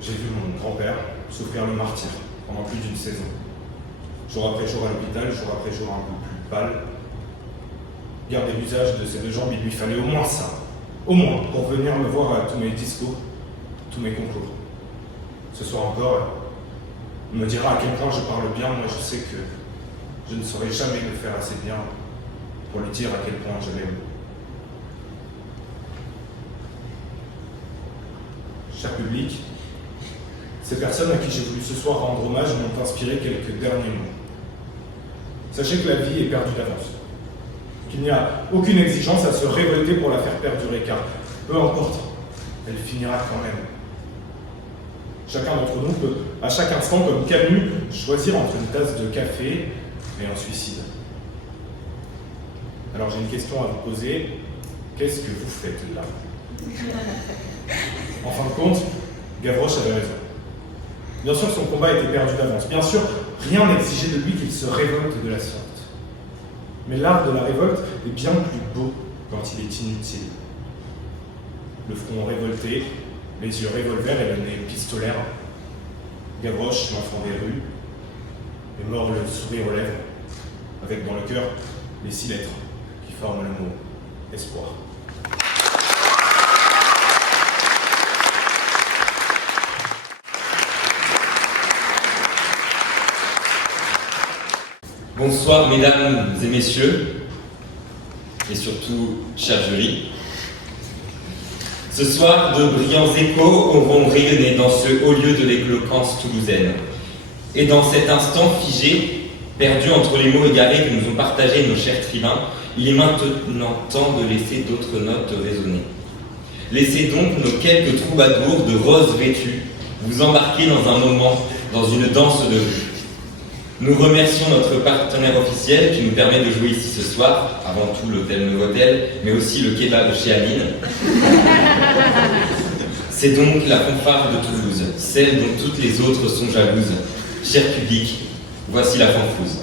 j'ai vu mon grand-père souffrir le martyre pendant plus d'une saison. Jour après jour à l'hôpital, jour après jour un peu plus pâle. Garder l'usage de ses deux jambes, il lui fallait au moins ça. Au moins, pour venir me voir à tous mes discours, tous mes concours. Ce soir encore, on me dira à quel point je parle bien. Moi, je sais que je ne saurais jamais le faire assez bien pour lui dire à quel point je l'aime. Cher public, ces personnes à qui j'ai voulu ce soir rendre hommage m'ont inspiré quelques derniers mots. Sachez que la vie est perdue d'avance, qu'il n'y a aucune exigence à se révolter pour la faire perdurer, car peu importe, elle finira quand même. Chacun d'entre nous peut, à chaque instant, comme Camus, choisir entre une tasse de café et un suicide. Alors j'ai une question à vous poser. Qu'est-ce que vous faites là? En fin de compte, Gavroche avait raison. Bien sûr, son combat était perdu d'avance. Bien sûr, rien n'exigeait de lui qu'il se révolte de la sorte. Mais l'art de la révolte est bien plus beau quand il est inutile. Le front révolté, les yeux revolver et le nez pistolaire. Gavroche, l'enfant des rues, est mort le sourire aux lèvres, avec dans le cœur les 6 lettres qui forment le mot espoir. Bonsoir mesdames et messieurs, et surtout cher jury. Ce soir, de brillants échos auront rayonné dans ce haut lieu de l'éloquence toulousaine. Et dans cet instant figé, perdu entre les mots égarés que nous ont partagés nos chers tribuns, il est maintenant temps de laisser d'autres notes résonner. Laissez donc nos quelques troubadours de roses vêtus vous embarquer dans un moment, dans une danse de rue. Nous remercions notre partenaire officiel qui nous permet de jouer ici ce soir, avant tout l'hôtel Novotel, mais aussi le kebab chez Aline. C'est donc la fanfare de Toulouse, celle dont toutes les autres sont jalouses. Cher public, voici la fanfouze.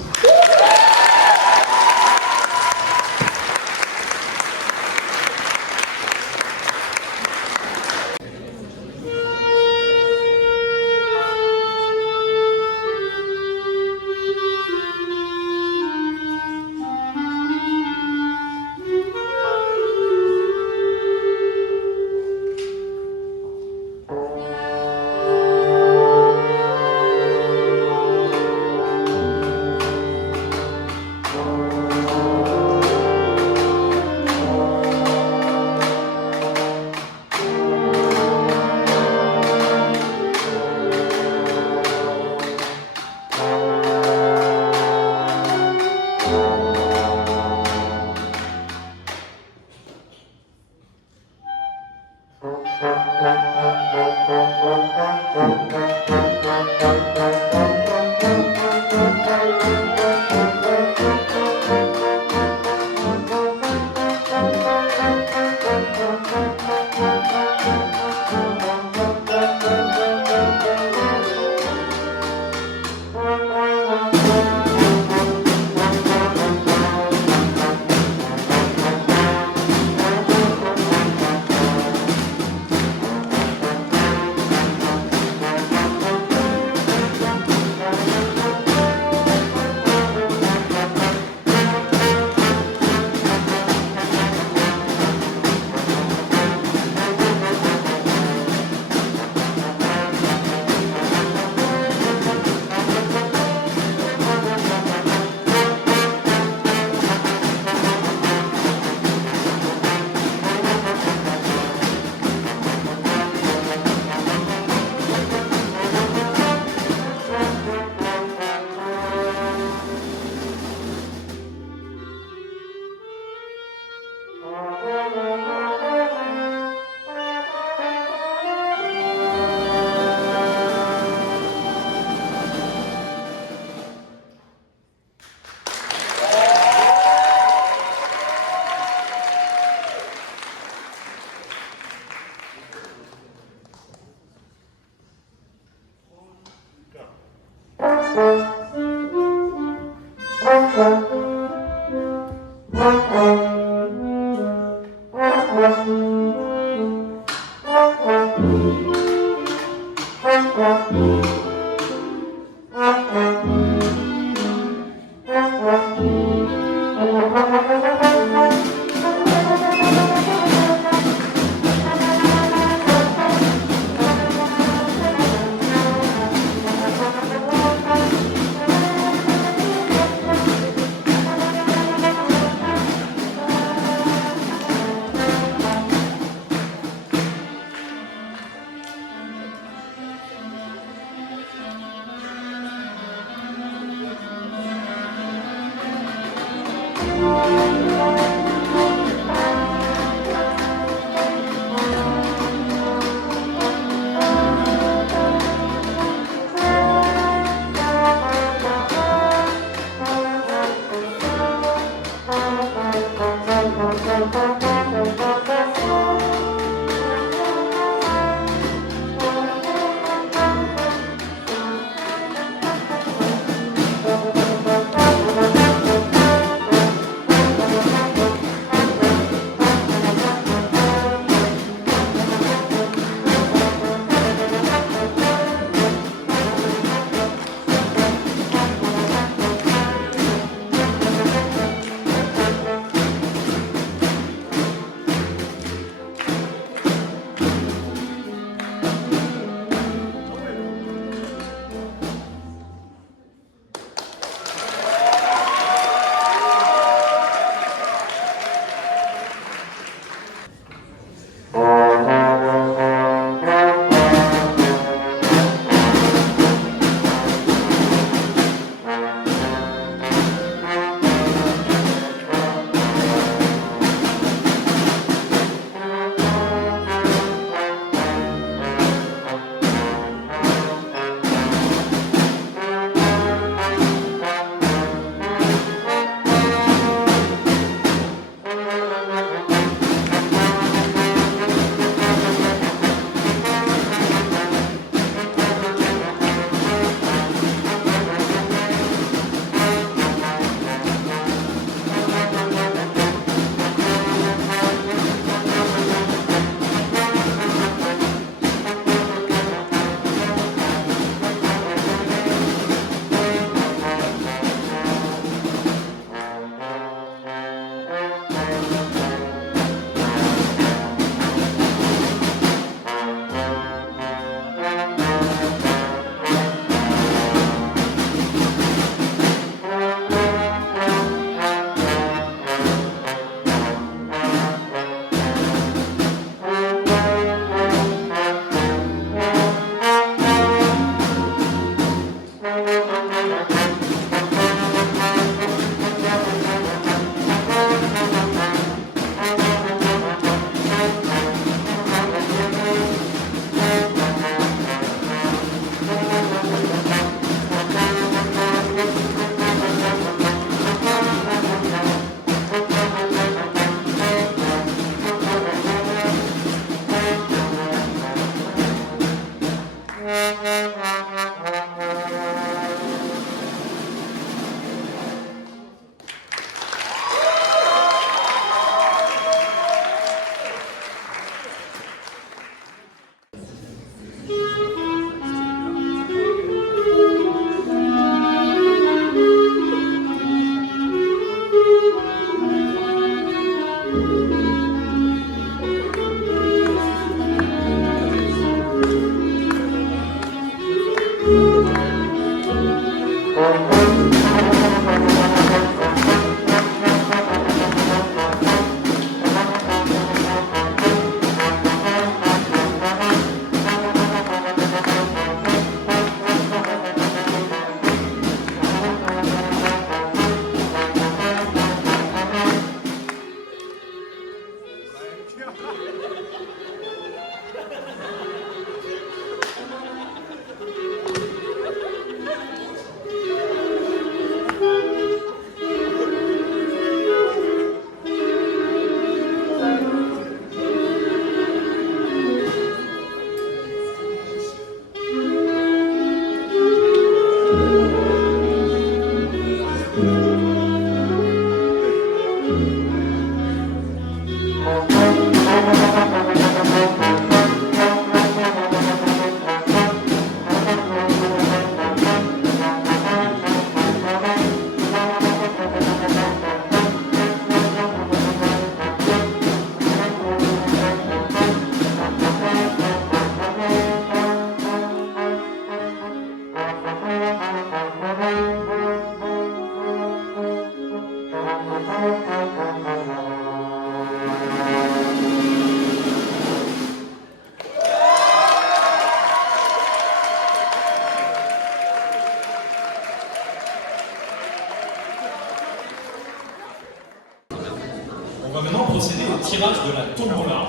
On va maintenant procéder au tirage de la tombola.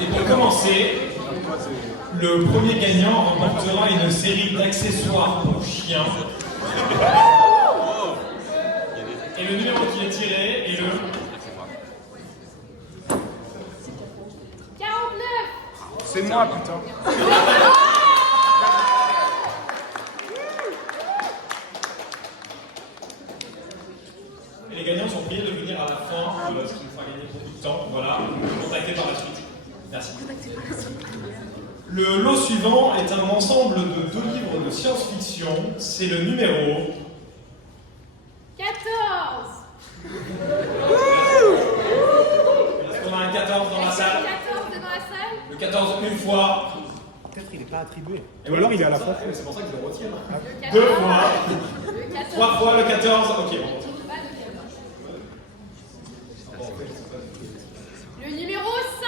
Et pour commencer, le premier gagnant remportera une série d'accessoires pour chiens. Et le numéro qui est tiré est le 49. C'est moi, putain. Et les gagnants sont priés de venir à la fin, ce qui nous fera gagner beaucoup de temps. Voilà, contactez par la suite. Merci. Le lot suivant est un ensemble de 2 livres de science-fiction. C'est le numéro 14. Est-ce qu'on a un 14 dans la salle? 14 est dans la salle. Le 14 une fois. Peut-être il n'est pas attribué. Et Ou alors il est à la fin. C'est pour ça que je le retire. Le 14. 2 fois. Le 14. 3 fois le 14. Ok, bon. Pas le 14. Le numéro 55.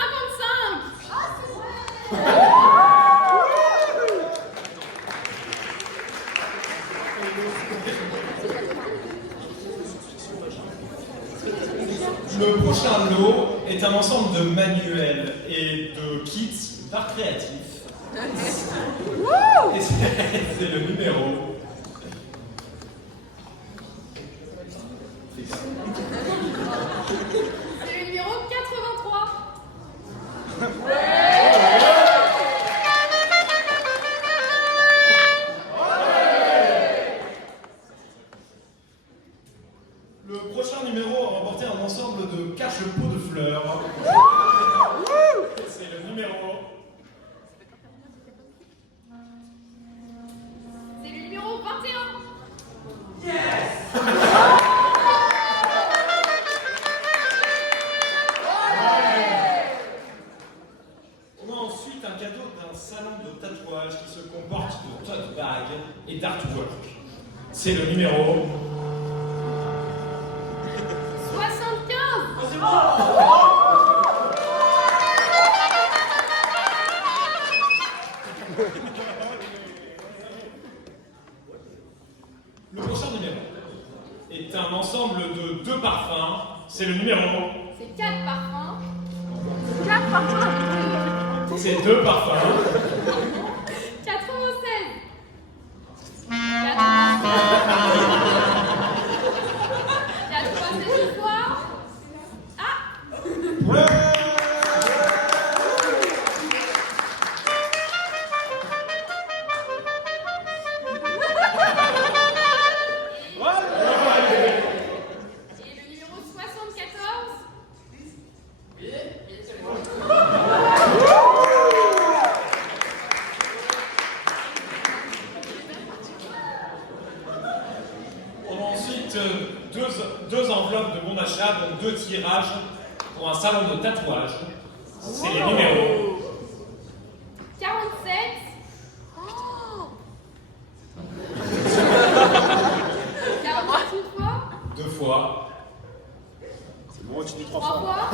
Le prochain lot est un ensemble de manuels et de kits d'art créatif. Et c'est le numéro. C'est le numéro 83. Le prochain numéro a remporté un ensemble de cache-pots de fleurs. C'est le numéro. C'est le numéro 21. On a ensuite un cadeau d'un salon de tatouage qui se comporte de tote bag et d'artwork. C'est le numéro. 75. Le prochain numéro est un ensemble de 2 parfums. C'est le numéro. C'est 4 parfums. C'est 2 parfums. 96. 96 une fois. Ah. Et le numéro 74. On a ensuite deux enveloppes de bon d'achat, donc 2 tirages pour un salon de tatouage. C'est les numéros. 47. 47 une fois. 2 fois. C'est bon, tu dis 3 3 fois. fois.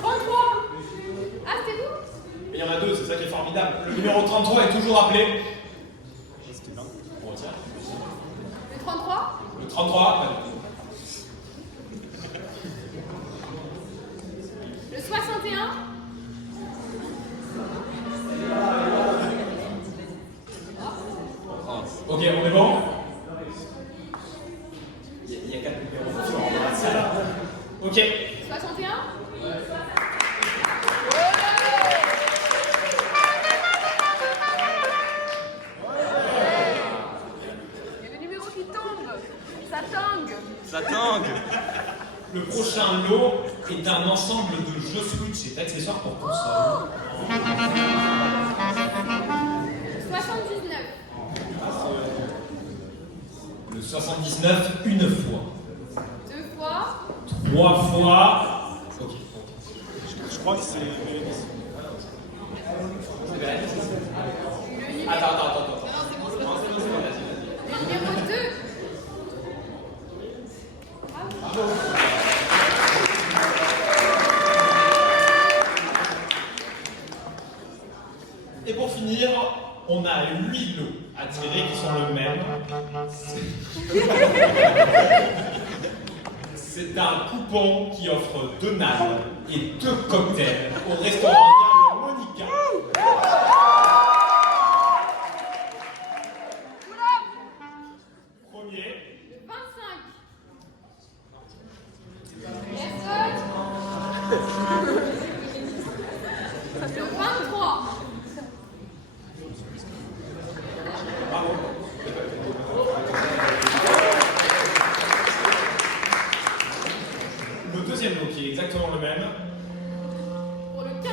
33. Ah, c'est vous? Mais il y en a 2, c'est ça qui est formidable. Le numéro 33 est toujours appelé. 33? Le 33, pas du tout. Le 61? Ok, on est bon? Il y a 4 numéros dans la salle. Ok. 61? Il y a le numéro qui tombe. Ça tangue. Ça tangue. Le prochain lot est un ensemble de jeux Switch et d'accessoires pour console. 79. Le 79, une fois. 2 fois. 3 fois. Ok. Je crois que c'est... Le numéro... Attends. Non, c'est bon, c'est bon. Le numéro 2. Et pour finir, on a 8 lots à tirer qui sont le même. C'est un coupon qui offre 2 nanes et 2 cocktails au restaurant Monica. Premier. Le 25. Personne. Le 23. Le deuxième lot qui est exactement le même. Pour le 15.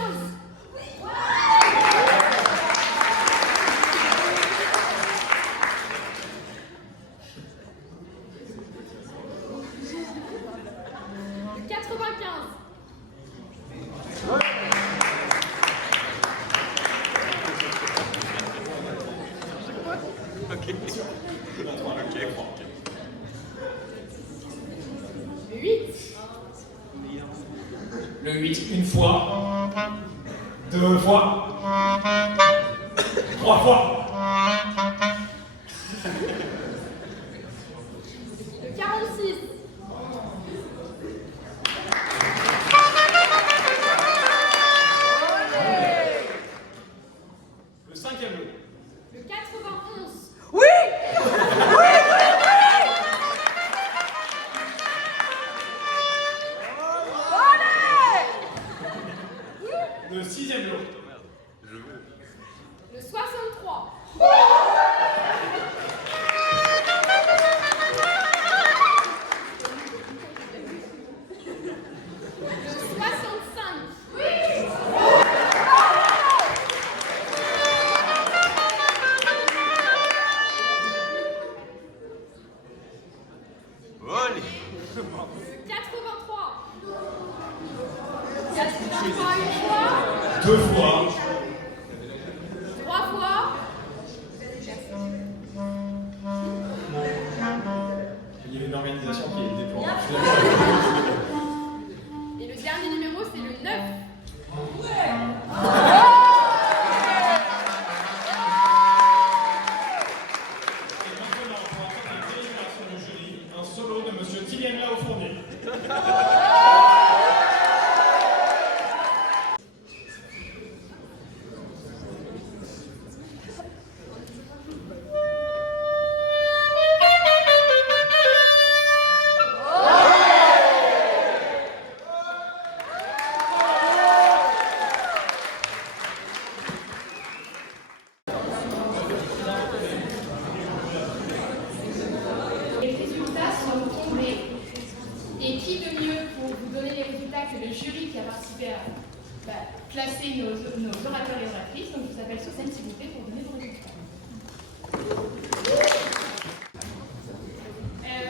Le 95. Le 8. Le 8, une fois. 2 fois. 3 fois. Le 46. Le cinquième lot. Le 91. Le sixième lot. Le 63. Le 65. Le 83. 83 une fois. 2 fois. 3 fois. Il y a une organisation qui est déplorable. Et le dernier numéro, c'est le 9. Et maintenant, pour entendre la délibération du jury, un solo de Monsieur Kylian Laofournier. Les résultats sont tombés. Et qui de mieux pour vous donner les résultats que le jury qui a participé à classer nos orateurs et oratrices. Donc je vous appelle Sophie, s'il vous plaît, pour donner vos résultats.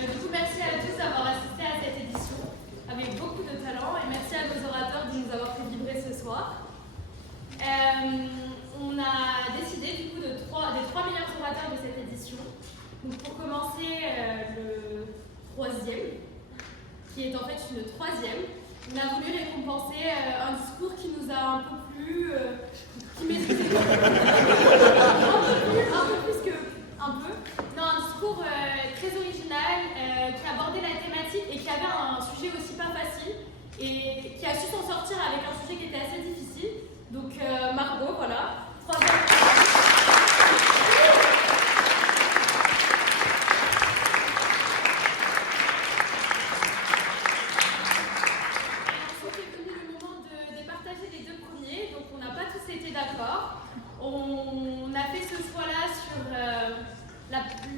Du coup, merci à tous d'avoir assisté à cette édition avec beaucoup de talent et merci à nos orateurs de nous avoir fait vibrer ce soir. On a décidé du coup des trois meilleurs orateurs de cette édition. Donc pour commencer, le troisième, qui est en fait une troisième. On a voulu récompenser un discours qui nous a un peu plu, qui maîtrisait un peu plus que un peu. Non, un discours très original.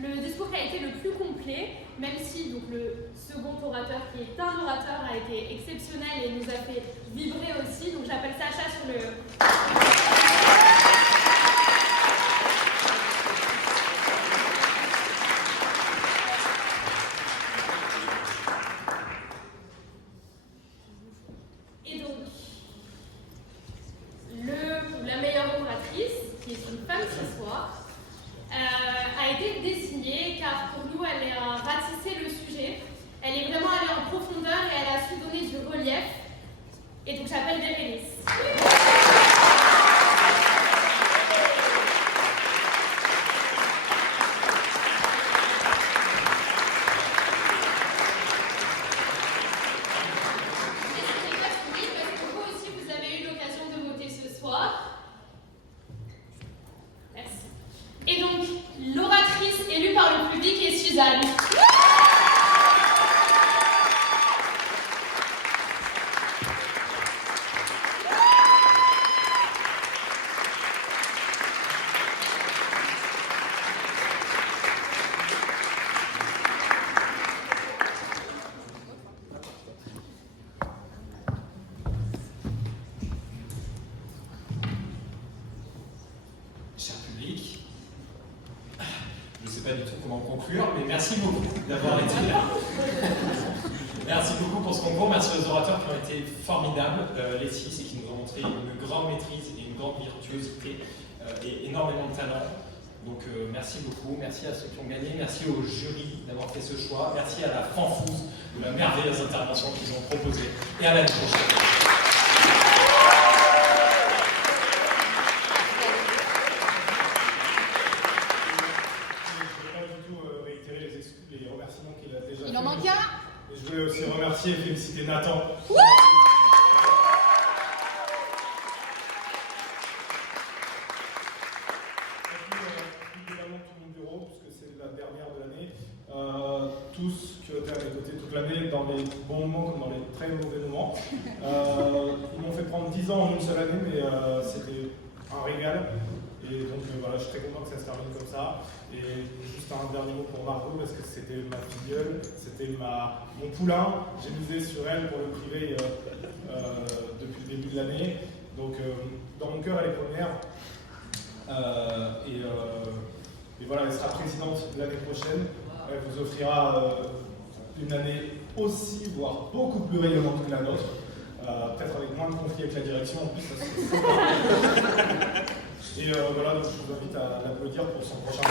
le discours qui a été le plus complet, même si donc, le second orateur, qui est un orateur, a été exceptionnel et nous a fait vibrer aussi. Donc j'appelle Sacha sur le... Et donc, la meilleure oratrice, qui est une femme ce soir, a été désignée car pour nous elle a ratissé le sujet, elle est vraiment allée en profondeur et elle a su donner du relief. Et donc j'appelle Bérénice. Et donc, l'oratrice élue par le public est Suzanne. Cher public, je ne sais pas du tout comment conclure, mais merci beaucoup d'avoir été là. Merci beaucoup pour ce concours, merci aux orateurs qui ont été formidables, les six, et qui nous ont montré une grande maîtrise et une grande virtuosité et énormément de talent. Donc merci beaucoup, merci à ceux qui ont gagné, merci au jury d'avoir fait ce choix, merci à la fanfouze de la merveilleuse intervention qu'ils ont proposée, et à l'année prochaine. Les remerciements qu'il a déjà fait. Il en manque un. Et je voulais aussi remercier et féliciter Nathan. Évidemment tout mon bureau, puisque c'est la dernière de l'année. Tous qui ont été à mes côtés toute l'année, dans les bons moments comme dans les très mauvais moments. Ils m'ont fait prendre 10 ans en une seule année, mais c'était un régal. Et donc voilà, je suis très content que ça se termine comme ça. Et juste un dernier mot pour Margot, parce que c'était ma filleule, c'était mon poulain. J'ai misé sur elle pour le privé depuis le début de l'année. Donc dans mon cœur, elle est première. Et voilà, elle sera présidente l'année prochaine. Elle vous offrira une année aussi, voire beaucoup plus rayonnante que la nôtre. Peut-être avec moins de conflits avec la direction en plus. Et voilà, donc je vous invite à l'applaudir pour son prochain.